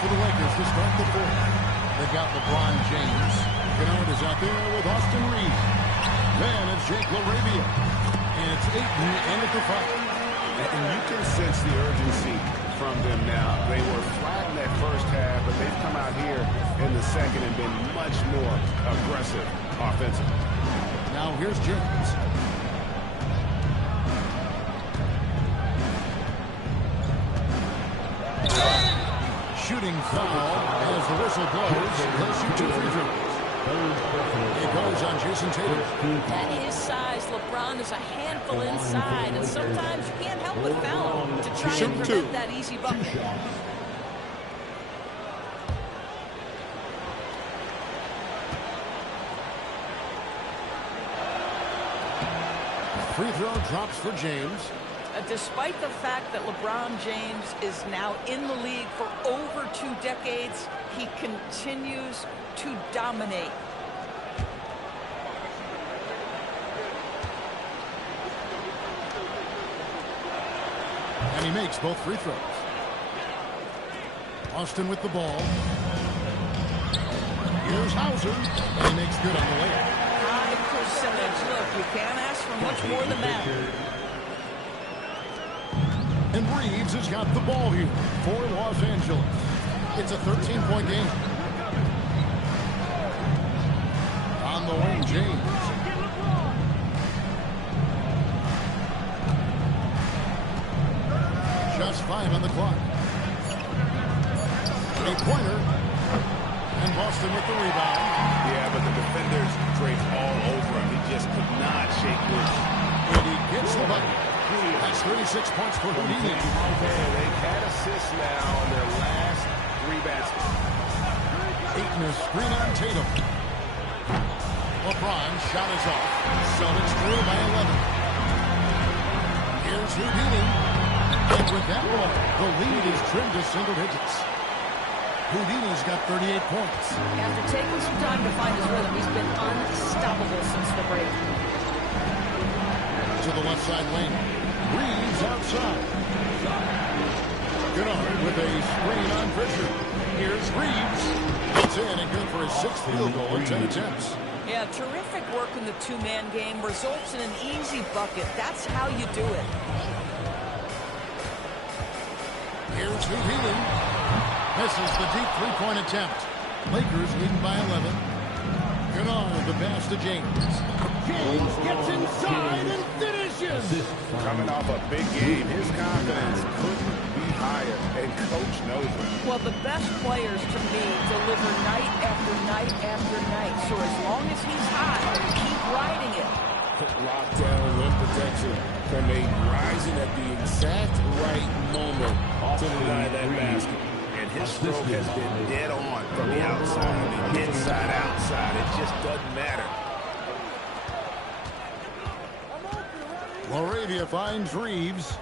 For the Lakers to start the fourth. They've got LeBron James. Kennard is out there with Austin Reeves. Then it's Jake LaRavia. And it's Ayton in at the fight. And you can sense the urgency from them now. They were flat in that first half, but they've come out here in the second and been much more aggressive offensively. Now here's James. Shooting foul as the whistle blows. He'll shoot 2 free throws. It goes on Jason Tatum. At his size, LeBron is a handful inside, and sometimes you can't help but foul him to try and prevent that easy bucket. Free throw drops for James. Despite the fact that LeBron James is now in the league for over 2 decades, he continues to dominate. And he makes both free throws. Austin with the ball. Here's Hauser, and he makes good on the layup. High percentage. Look, you can't ask for much more than that. And Reeves has got the ball here for Los Angeles. It's a 13-point game. On the wing, James. Just 5 on the clock. 3-pointer. And Boston with the rebound. Yeah, but the defenders draped all over him. He just could not shake loose. And he gets the bucket. That's 36 points for Houdini. They've had assists now on their last 3 baskets. Ayton is screen on Tatum. LeBron shot is off. Celtics through by 11. Here's Houdini. And with that one, the lead is trimmed to single digits. Houdini's got 38 points. After taking some time to find his rhythm, he's been unstoppable since the break. To the left side lane. Reeves outside. Kennard with a screen on Fisher. Here's Reeves. It's in and good for his 6th field goal in 10 attempts. Yeah, terrific work in the 2-man game. Results in an easy bucket. That's how you do it. Here's Houdini. Misses the deep 3-point attempt. Lakers leading by 11. Kennard, the pass to James. James gets inside and finishes. Coming off a big game, his confidence couldn't be higher, and Coach knows it. Well, the best players, to me, deliver night after night after night. So as long as he's hot, keep riding it. Lockdown, rim protection from a rising at the exact right moment to deny that basket. And his stroke has been dead on from the outside. I mean, inside, outside, it just doesn't matter. LaRavia finds Reeves.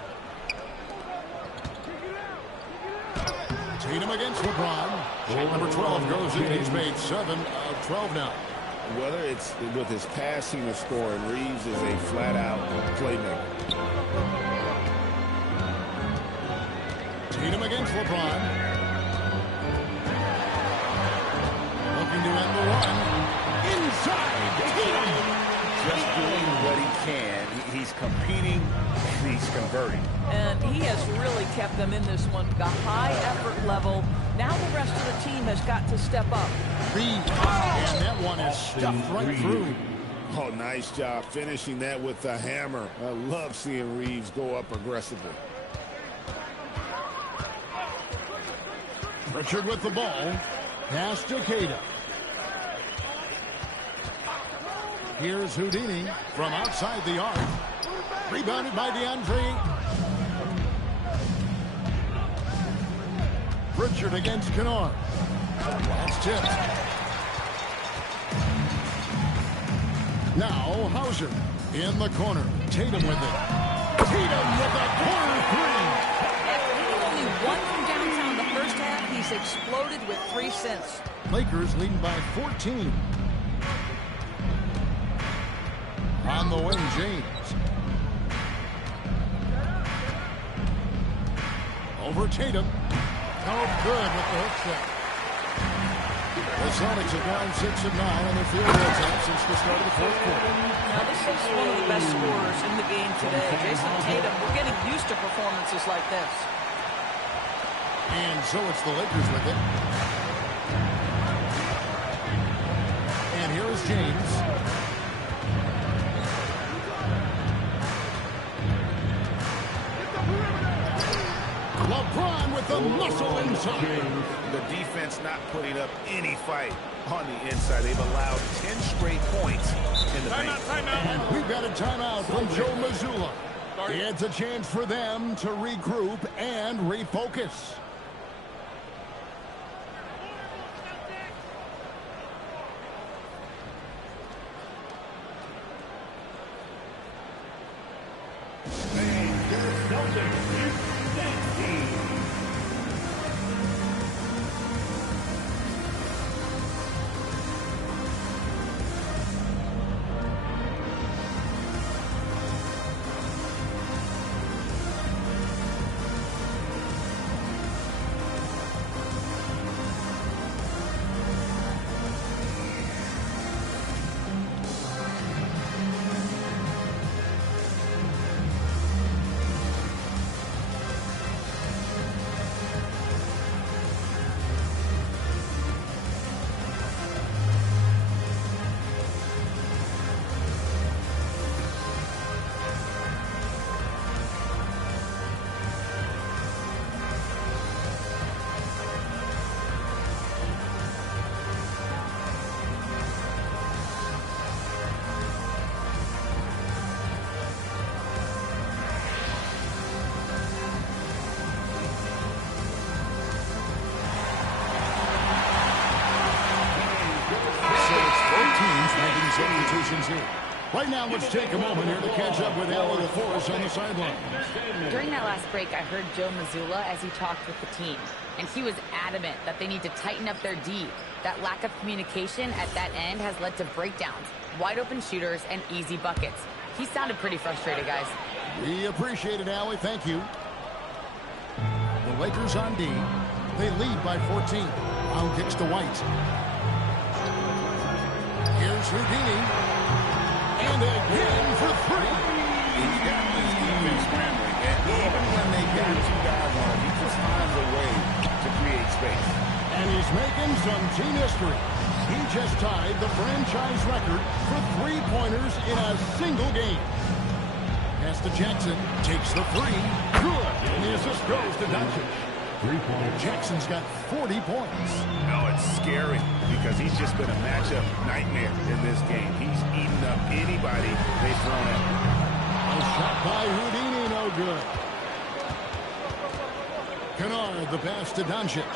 Tatum against LeBron. Shot number 12 goes in. He's made 7 of 12 now. Whether it's with his passing or scoring, Reeves is a flat-out playmaker. Tatum against LeBron. Looking to end the run. Inside. Tatum. Just doing what he can. He's competing, and he's converting. And he has really kept them in this one. The high effort level. Now the rest of the team has got to step up. Reeves. And that one is stuffed right through. Oh, nice job finishing that with a hammer. I love seeing Reeves go up aggressively. Pritchard with the ball. Pass to Queta. Here's Houdini from outside the arc. Rebounded by DeAndre. Pritchard against Kennard. That's tipped. Now Hauser in the corner. Tatum with it. Tatum with a corner three. After hitting only one from downtown the first half, he's exploded with 3 since. Lakers leading by 14. On the wing, James. Over Tatum. Oh, good with the hook shot. The Sonics have gone 6 of 9 on their field goal attempts since the start of the fourth quarter. Now, this is one of the best scorers in the game today. Jason Tatum, we're getting used to performances like this. And so it's the Lakers with it. And here is James. LeBron with the muscle inside. The defense not putting up any fight on the inside. They've allowed 10 straight points in the paint. And we've got a timeout from Joe Mazzulla. It's a chance for them to regroup and refocus. Substitutions here. Right now, let's take a moment here to catch up with Allie LaForce on the sideline. During that last break, I heard Joe Mazzulla as he talked with the team, and he was adamant that they need to tighten up their D. That lack of communication at that end has led to breakdowns, wide open shooters, and easy buckets. He sounded pretty frustrated, guys. We appreciate it, Allie. Thank you. The Lakers on D. They lead by 14. Brown kicks to White. Here's Houdini. And again for three. He's got this defense scrambling. And even when they got 2 guys on him, he just finds a way to create space. And he's making some team history. He just tied the franchise record for three-pointers in a single game. Pass to Jackson. Takes the three. Good. And the assist goes to Doncic. Jackson's got 40 points. No, it's scary because he's just been a matchup nightmare in this game. He's eaten up anybody they've thrown at him. A shot by Houdini, no good. Kennard, the pass to Doncic.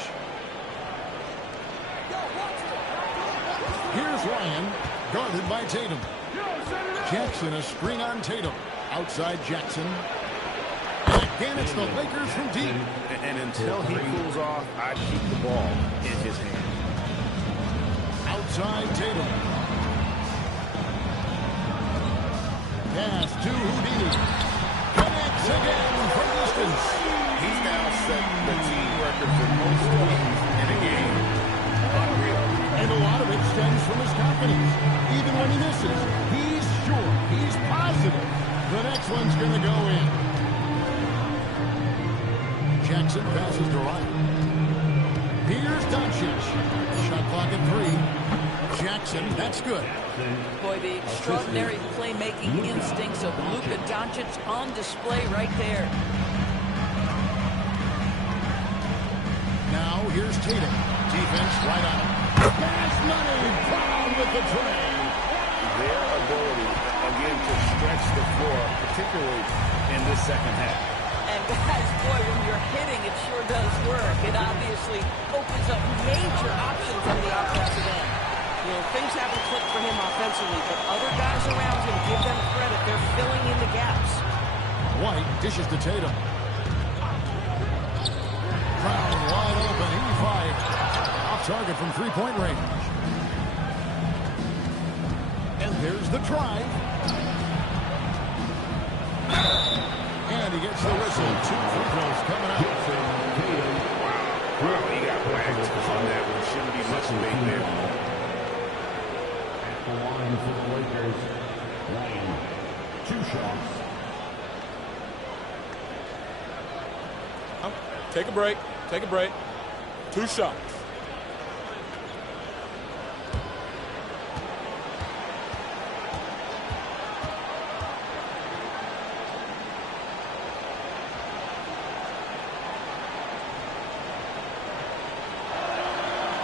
Here's Ryan, guarded by Tatum. Jackson, a screen on Tatum. Outside Jackson. And again, it's the Lakers from deep. And until he cools off, I keep the ball in his hand. Outside Tatum. Pass to Houdini. Connects again from distance. He's now set the team record for most threes in a game. Unreal. And a lot of it stems from his confidence. Even when he misses, he's sure, he's positive the next one's going to go in. Jackson passes to Ryan. Here's Doncic. Shot clock at 3. Jackson, that's good. Boy, the extraordinary playmaking instincts of Luka Doncic on display right there. Now here's Tatum. Defense right on him. Fast money. Brown with the drain. Their ability, again, to stretch the floor, particularly in this second half. And guys, boy, when you're hitting, it sure does work. It obviously opens up major options on the offensive end. You know, things haven't clicked for him offensively, but other guys around him, give them credit. They're filling in the gaps. White dishes to Tatum. Brown wide open. He fired. Off target from three-point range. And there's the drive. And he gets the whistle. 2 free throws coming out. Wow, he got whacked on that one. Shouldn't be much debate there. At the line for the Lakers, Wayne. 2 shots. Take a break. Take a break. 2 shots.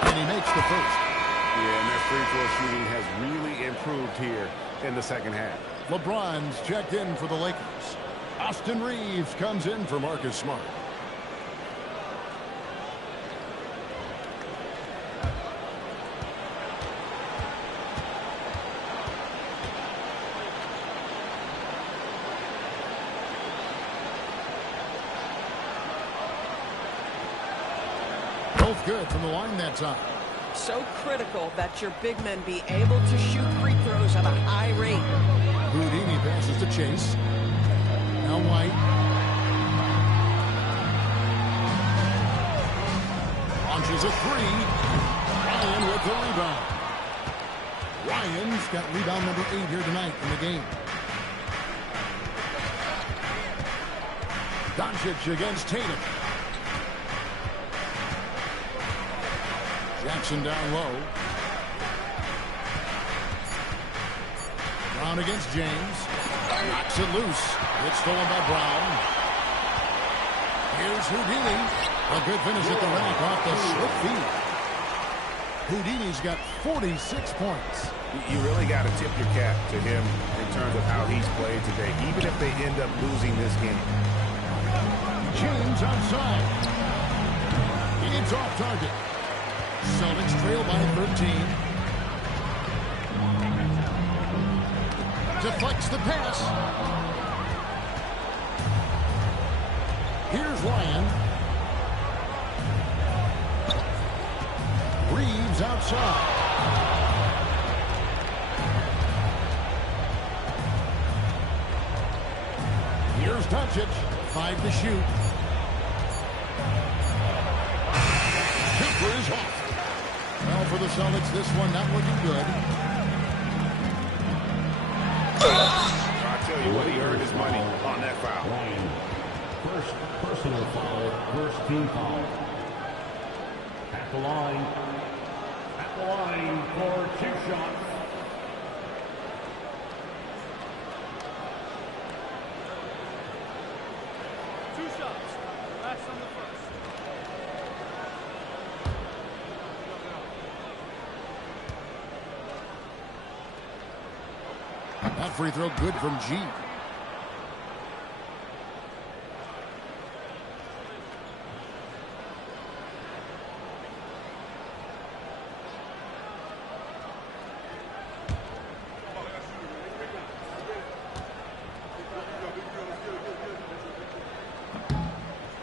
And he makes the first. Yeah, and that free throw shooting has really improved here in the second half. LeBron's checked in for the Lakers. Austin Reeves comes in for Marcus Smart. Both good from the line that time. So critical that your big men be able to shoot free throws at a high rate. Houdini passes to Chase. Now White. Launches a 3. Ryan with the rebound. Ryan's got rebound number 8 here tonight in the game. Doncic against Tatum. Jackson down low. Brown against James. Knocks it loose. It's stolen by Brown. Here's Houdini. A good finish at the rack off the slip feed. Houdini's got 46 points. You really got to tip your cap to him in terms of how he's played today, even if they end up losing this game. James outside. It's off target. Celtics trail by 13. Deflects the pass. Here's Ryan. Reeves outside. Here's Doncic. 5 to shoot. Jumper is off. Well, for the Celtics, this one not looking good. I'll tell you what, he earned his money on that foul. First personal foul, first team foul. At the line for 2 shots. Relax on the first. That free throw good from G.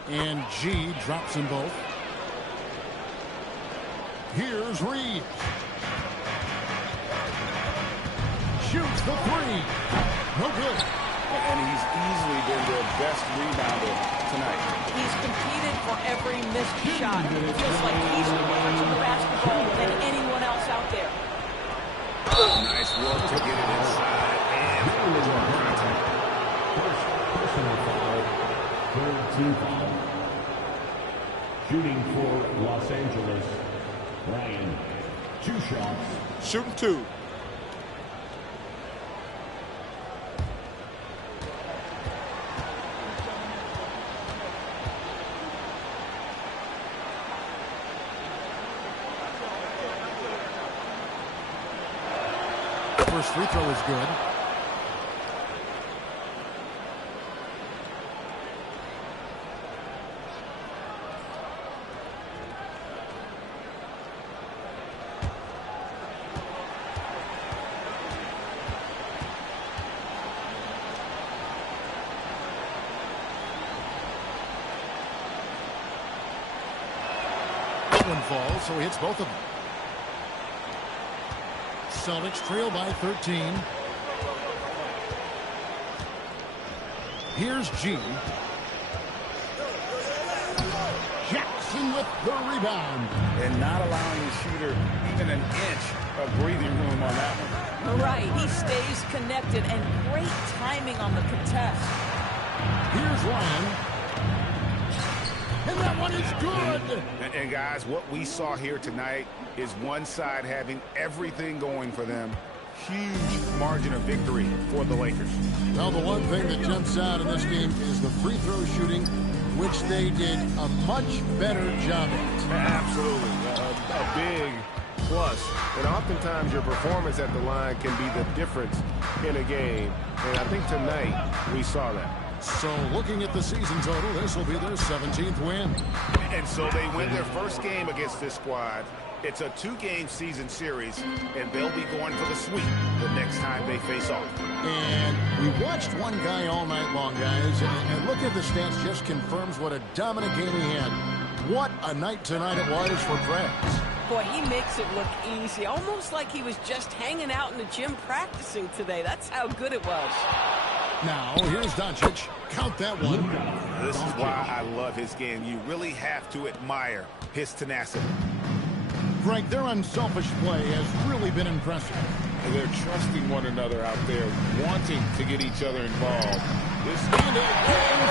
And G drops them both. Here's Reeves. Shoots the 3. No good. And he's easily been their best rebounder tonight. He's competed for every missed shot. It feels like he's closer to the basketball than anyone else out there. Nice work to get it inside and draw contact. First personal foul, third team foul. Shooting for Los Angeles, Ryan. 2 shots. Shooting 2. First free throw is good. That one falls, so he hits both of them. Celtics trail by 13. Here's G. Jackson with the rebound. And not allowing the shooter even an inch of breathing room on that one. Right, he stays connected, and great timing on the contest. Here's Ryan. And that one is good. And guys, what we saw here tonight is one side having everything going for them. Huge margin of victory for the Lakers. Well, the one thing that jumps out in this game is the free throw shooting, which they did a much better job at. Absolutely. A big plus. And oftentimes your performance at the line can be the difference in a game. And I think tonight we saw that. So looking at the season total, this will be their 17th win. And so they win their first game against this squad. It's a 2-game season series, and they'll be going for the sweep the next time they face off. And we watched one guy all night long, guys, and look at the stats, just confirms what a dominant game he had. What a night tonight it was for Krabs. Boy, he makes it look easy, almost like he was just hanging out in the gym practicing today. That's how good it was. Now, here's Doncic. Count that one. This is why I love his game. You really have to admire his tenacity. Greg, their unselfish play has really been impressive. They're trusting one another out there, wanting to get each other involved. This and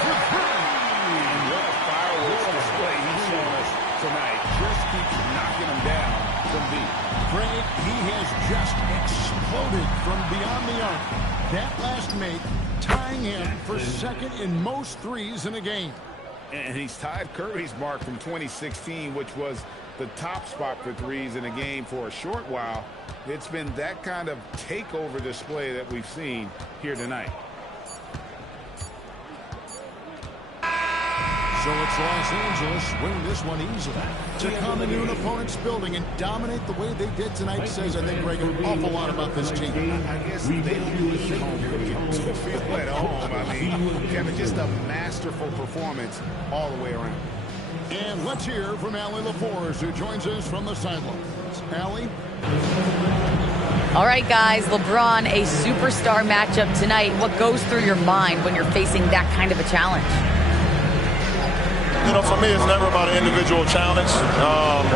for three. And what a fireworks display he's shown us tonight. Just keeps knocking him down from deep. Greg, he has just exploded from beyond the arc. That last make, tying him for second in most threes in a game. And he's tied Curry's mark from 2016, which was the top spot for threes in a game for a short while. It's been that kind of takeover display that we've seen here tonight. So it's Los Angeles win this one easily. To come into an opponent's building and dominate the way they did tonight says, I think, Greg, an awful lot about this team. I guess they really to feel at home. I mean, Kevin, just a masterful performance all the way around. And let's hear from Allie LaForce, who joins us from the sidelines. Allie? All right, guys, LeBron, a superstar matchup tonight. What goes through your mind when you're facing that kind of a challenge? You know, for me, it's never about an individual challenge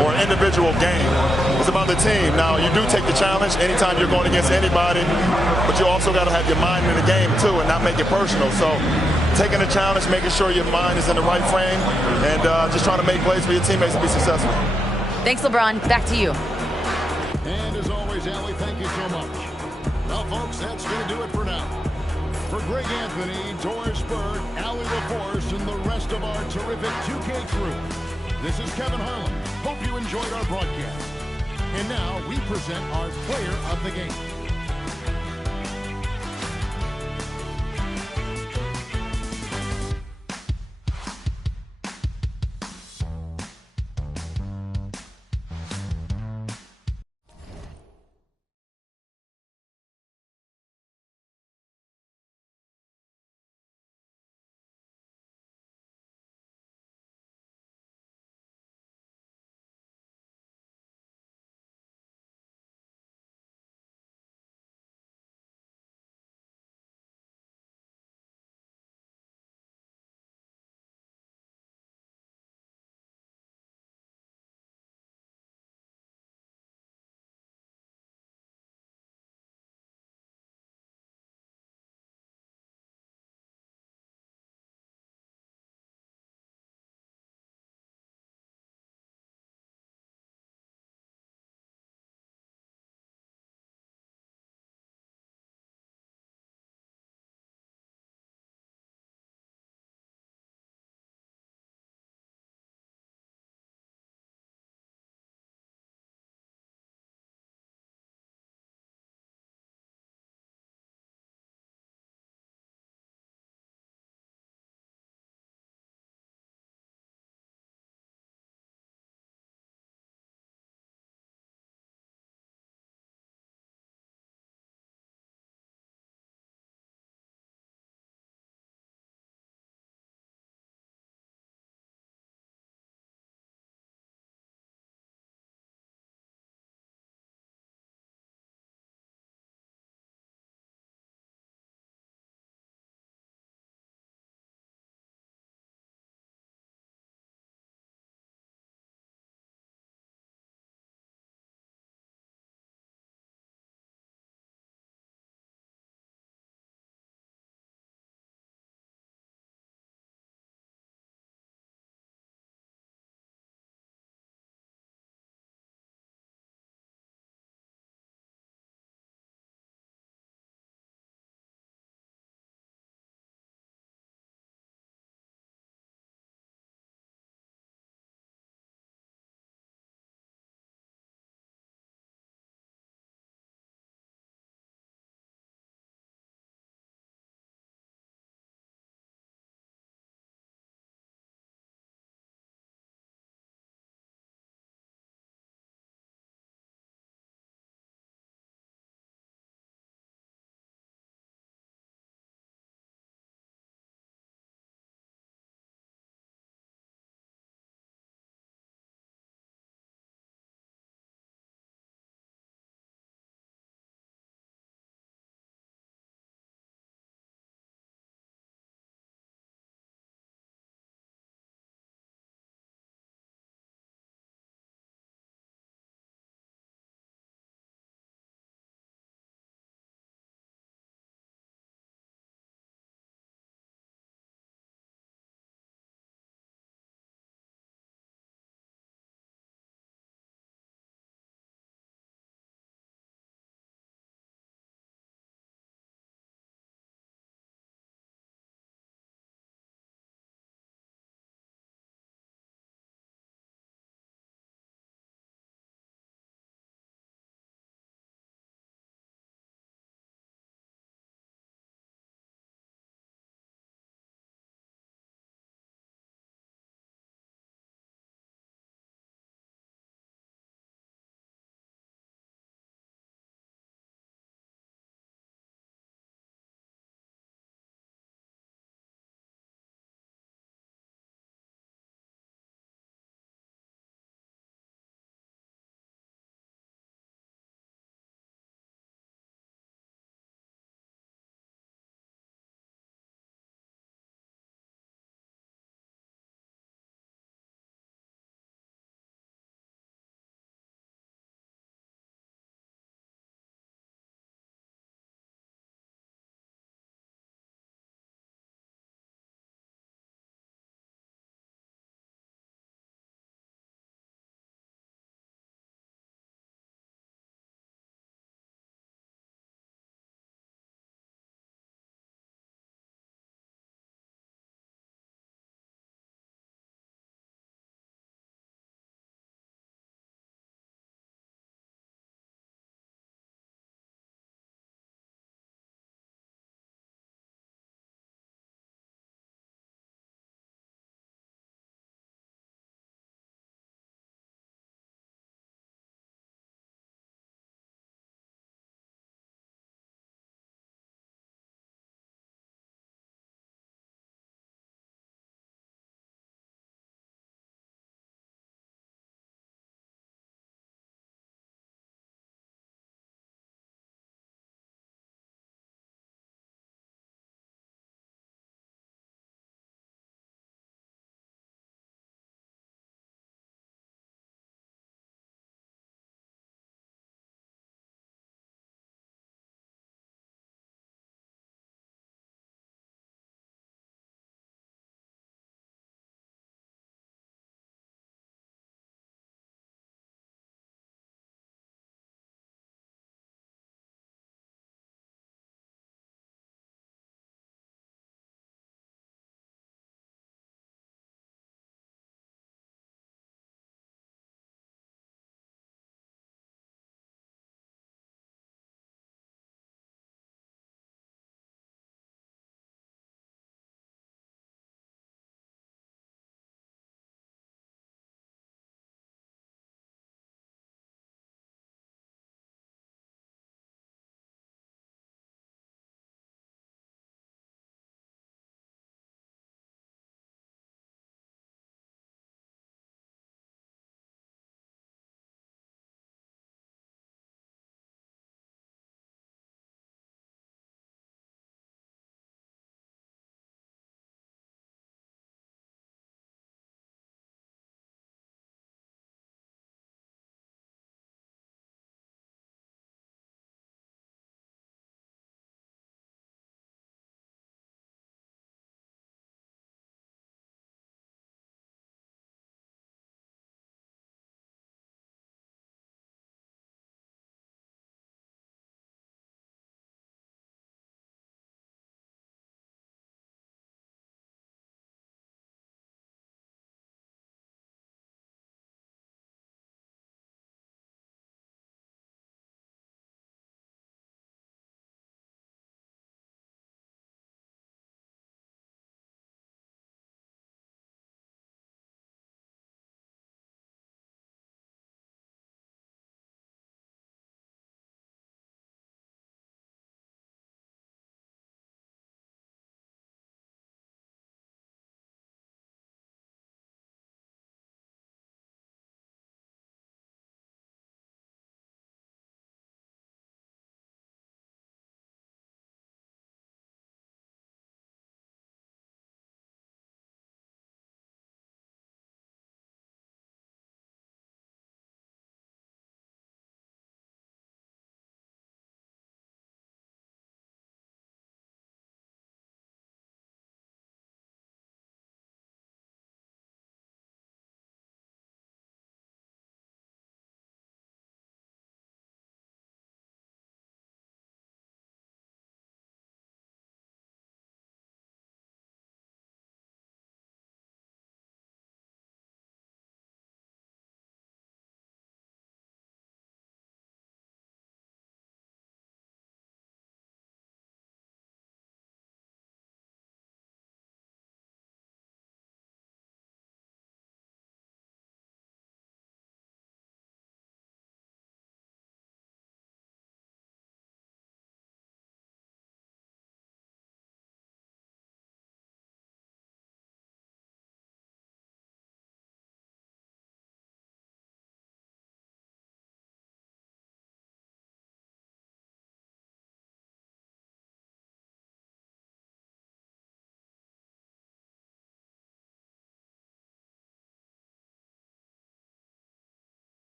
or an individual game. It's about the team. Now, you do take the challenge anytime you're going against anybody, but you also got to have your mind in the game, too, and not make it personal. So taking the challenge, making sure your mind is in the right frame, and just trying to make plays for your teammates to be successful. Thanks, LeBron. Back to you. And as always, Allie, thank you so much. Well, folks, that's going to do it for now. For Greg Anthony, Doris Burke, Allie LaForce, and the rest of our terrific 2K crew, this is Kevin Harlan. Hope you enjoyed our broadcast. And now we present our player of the game.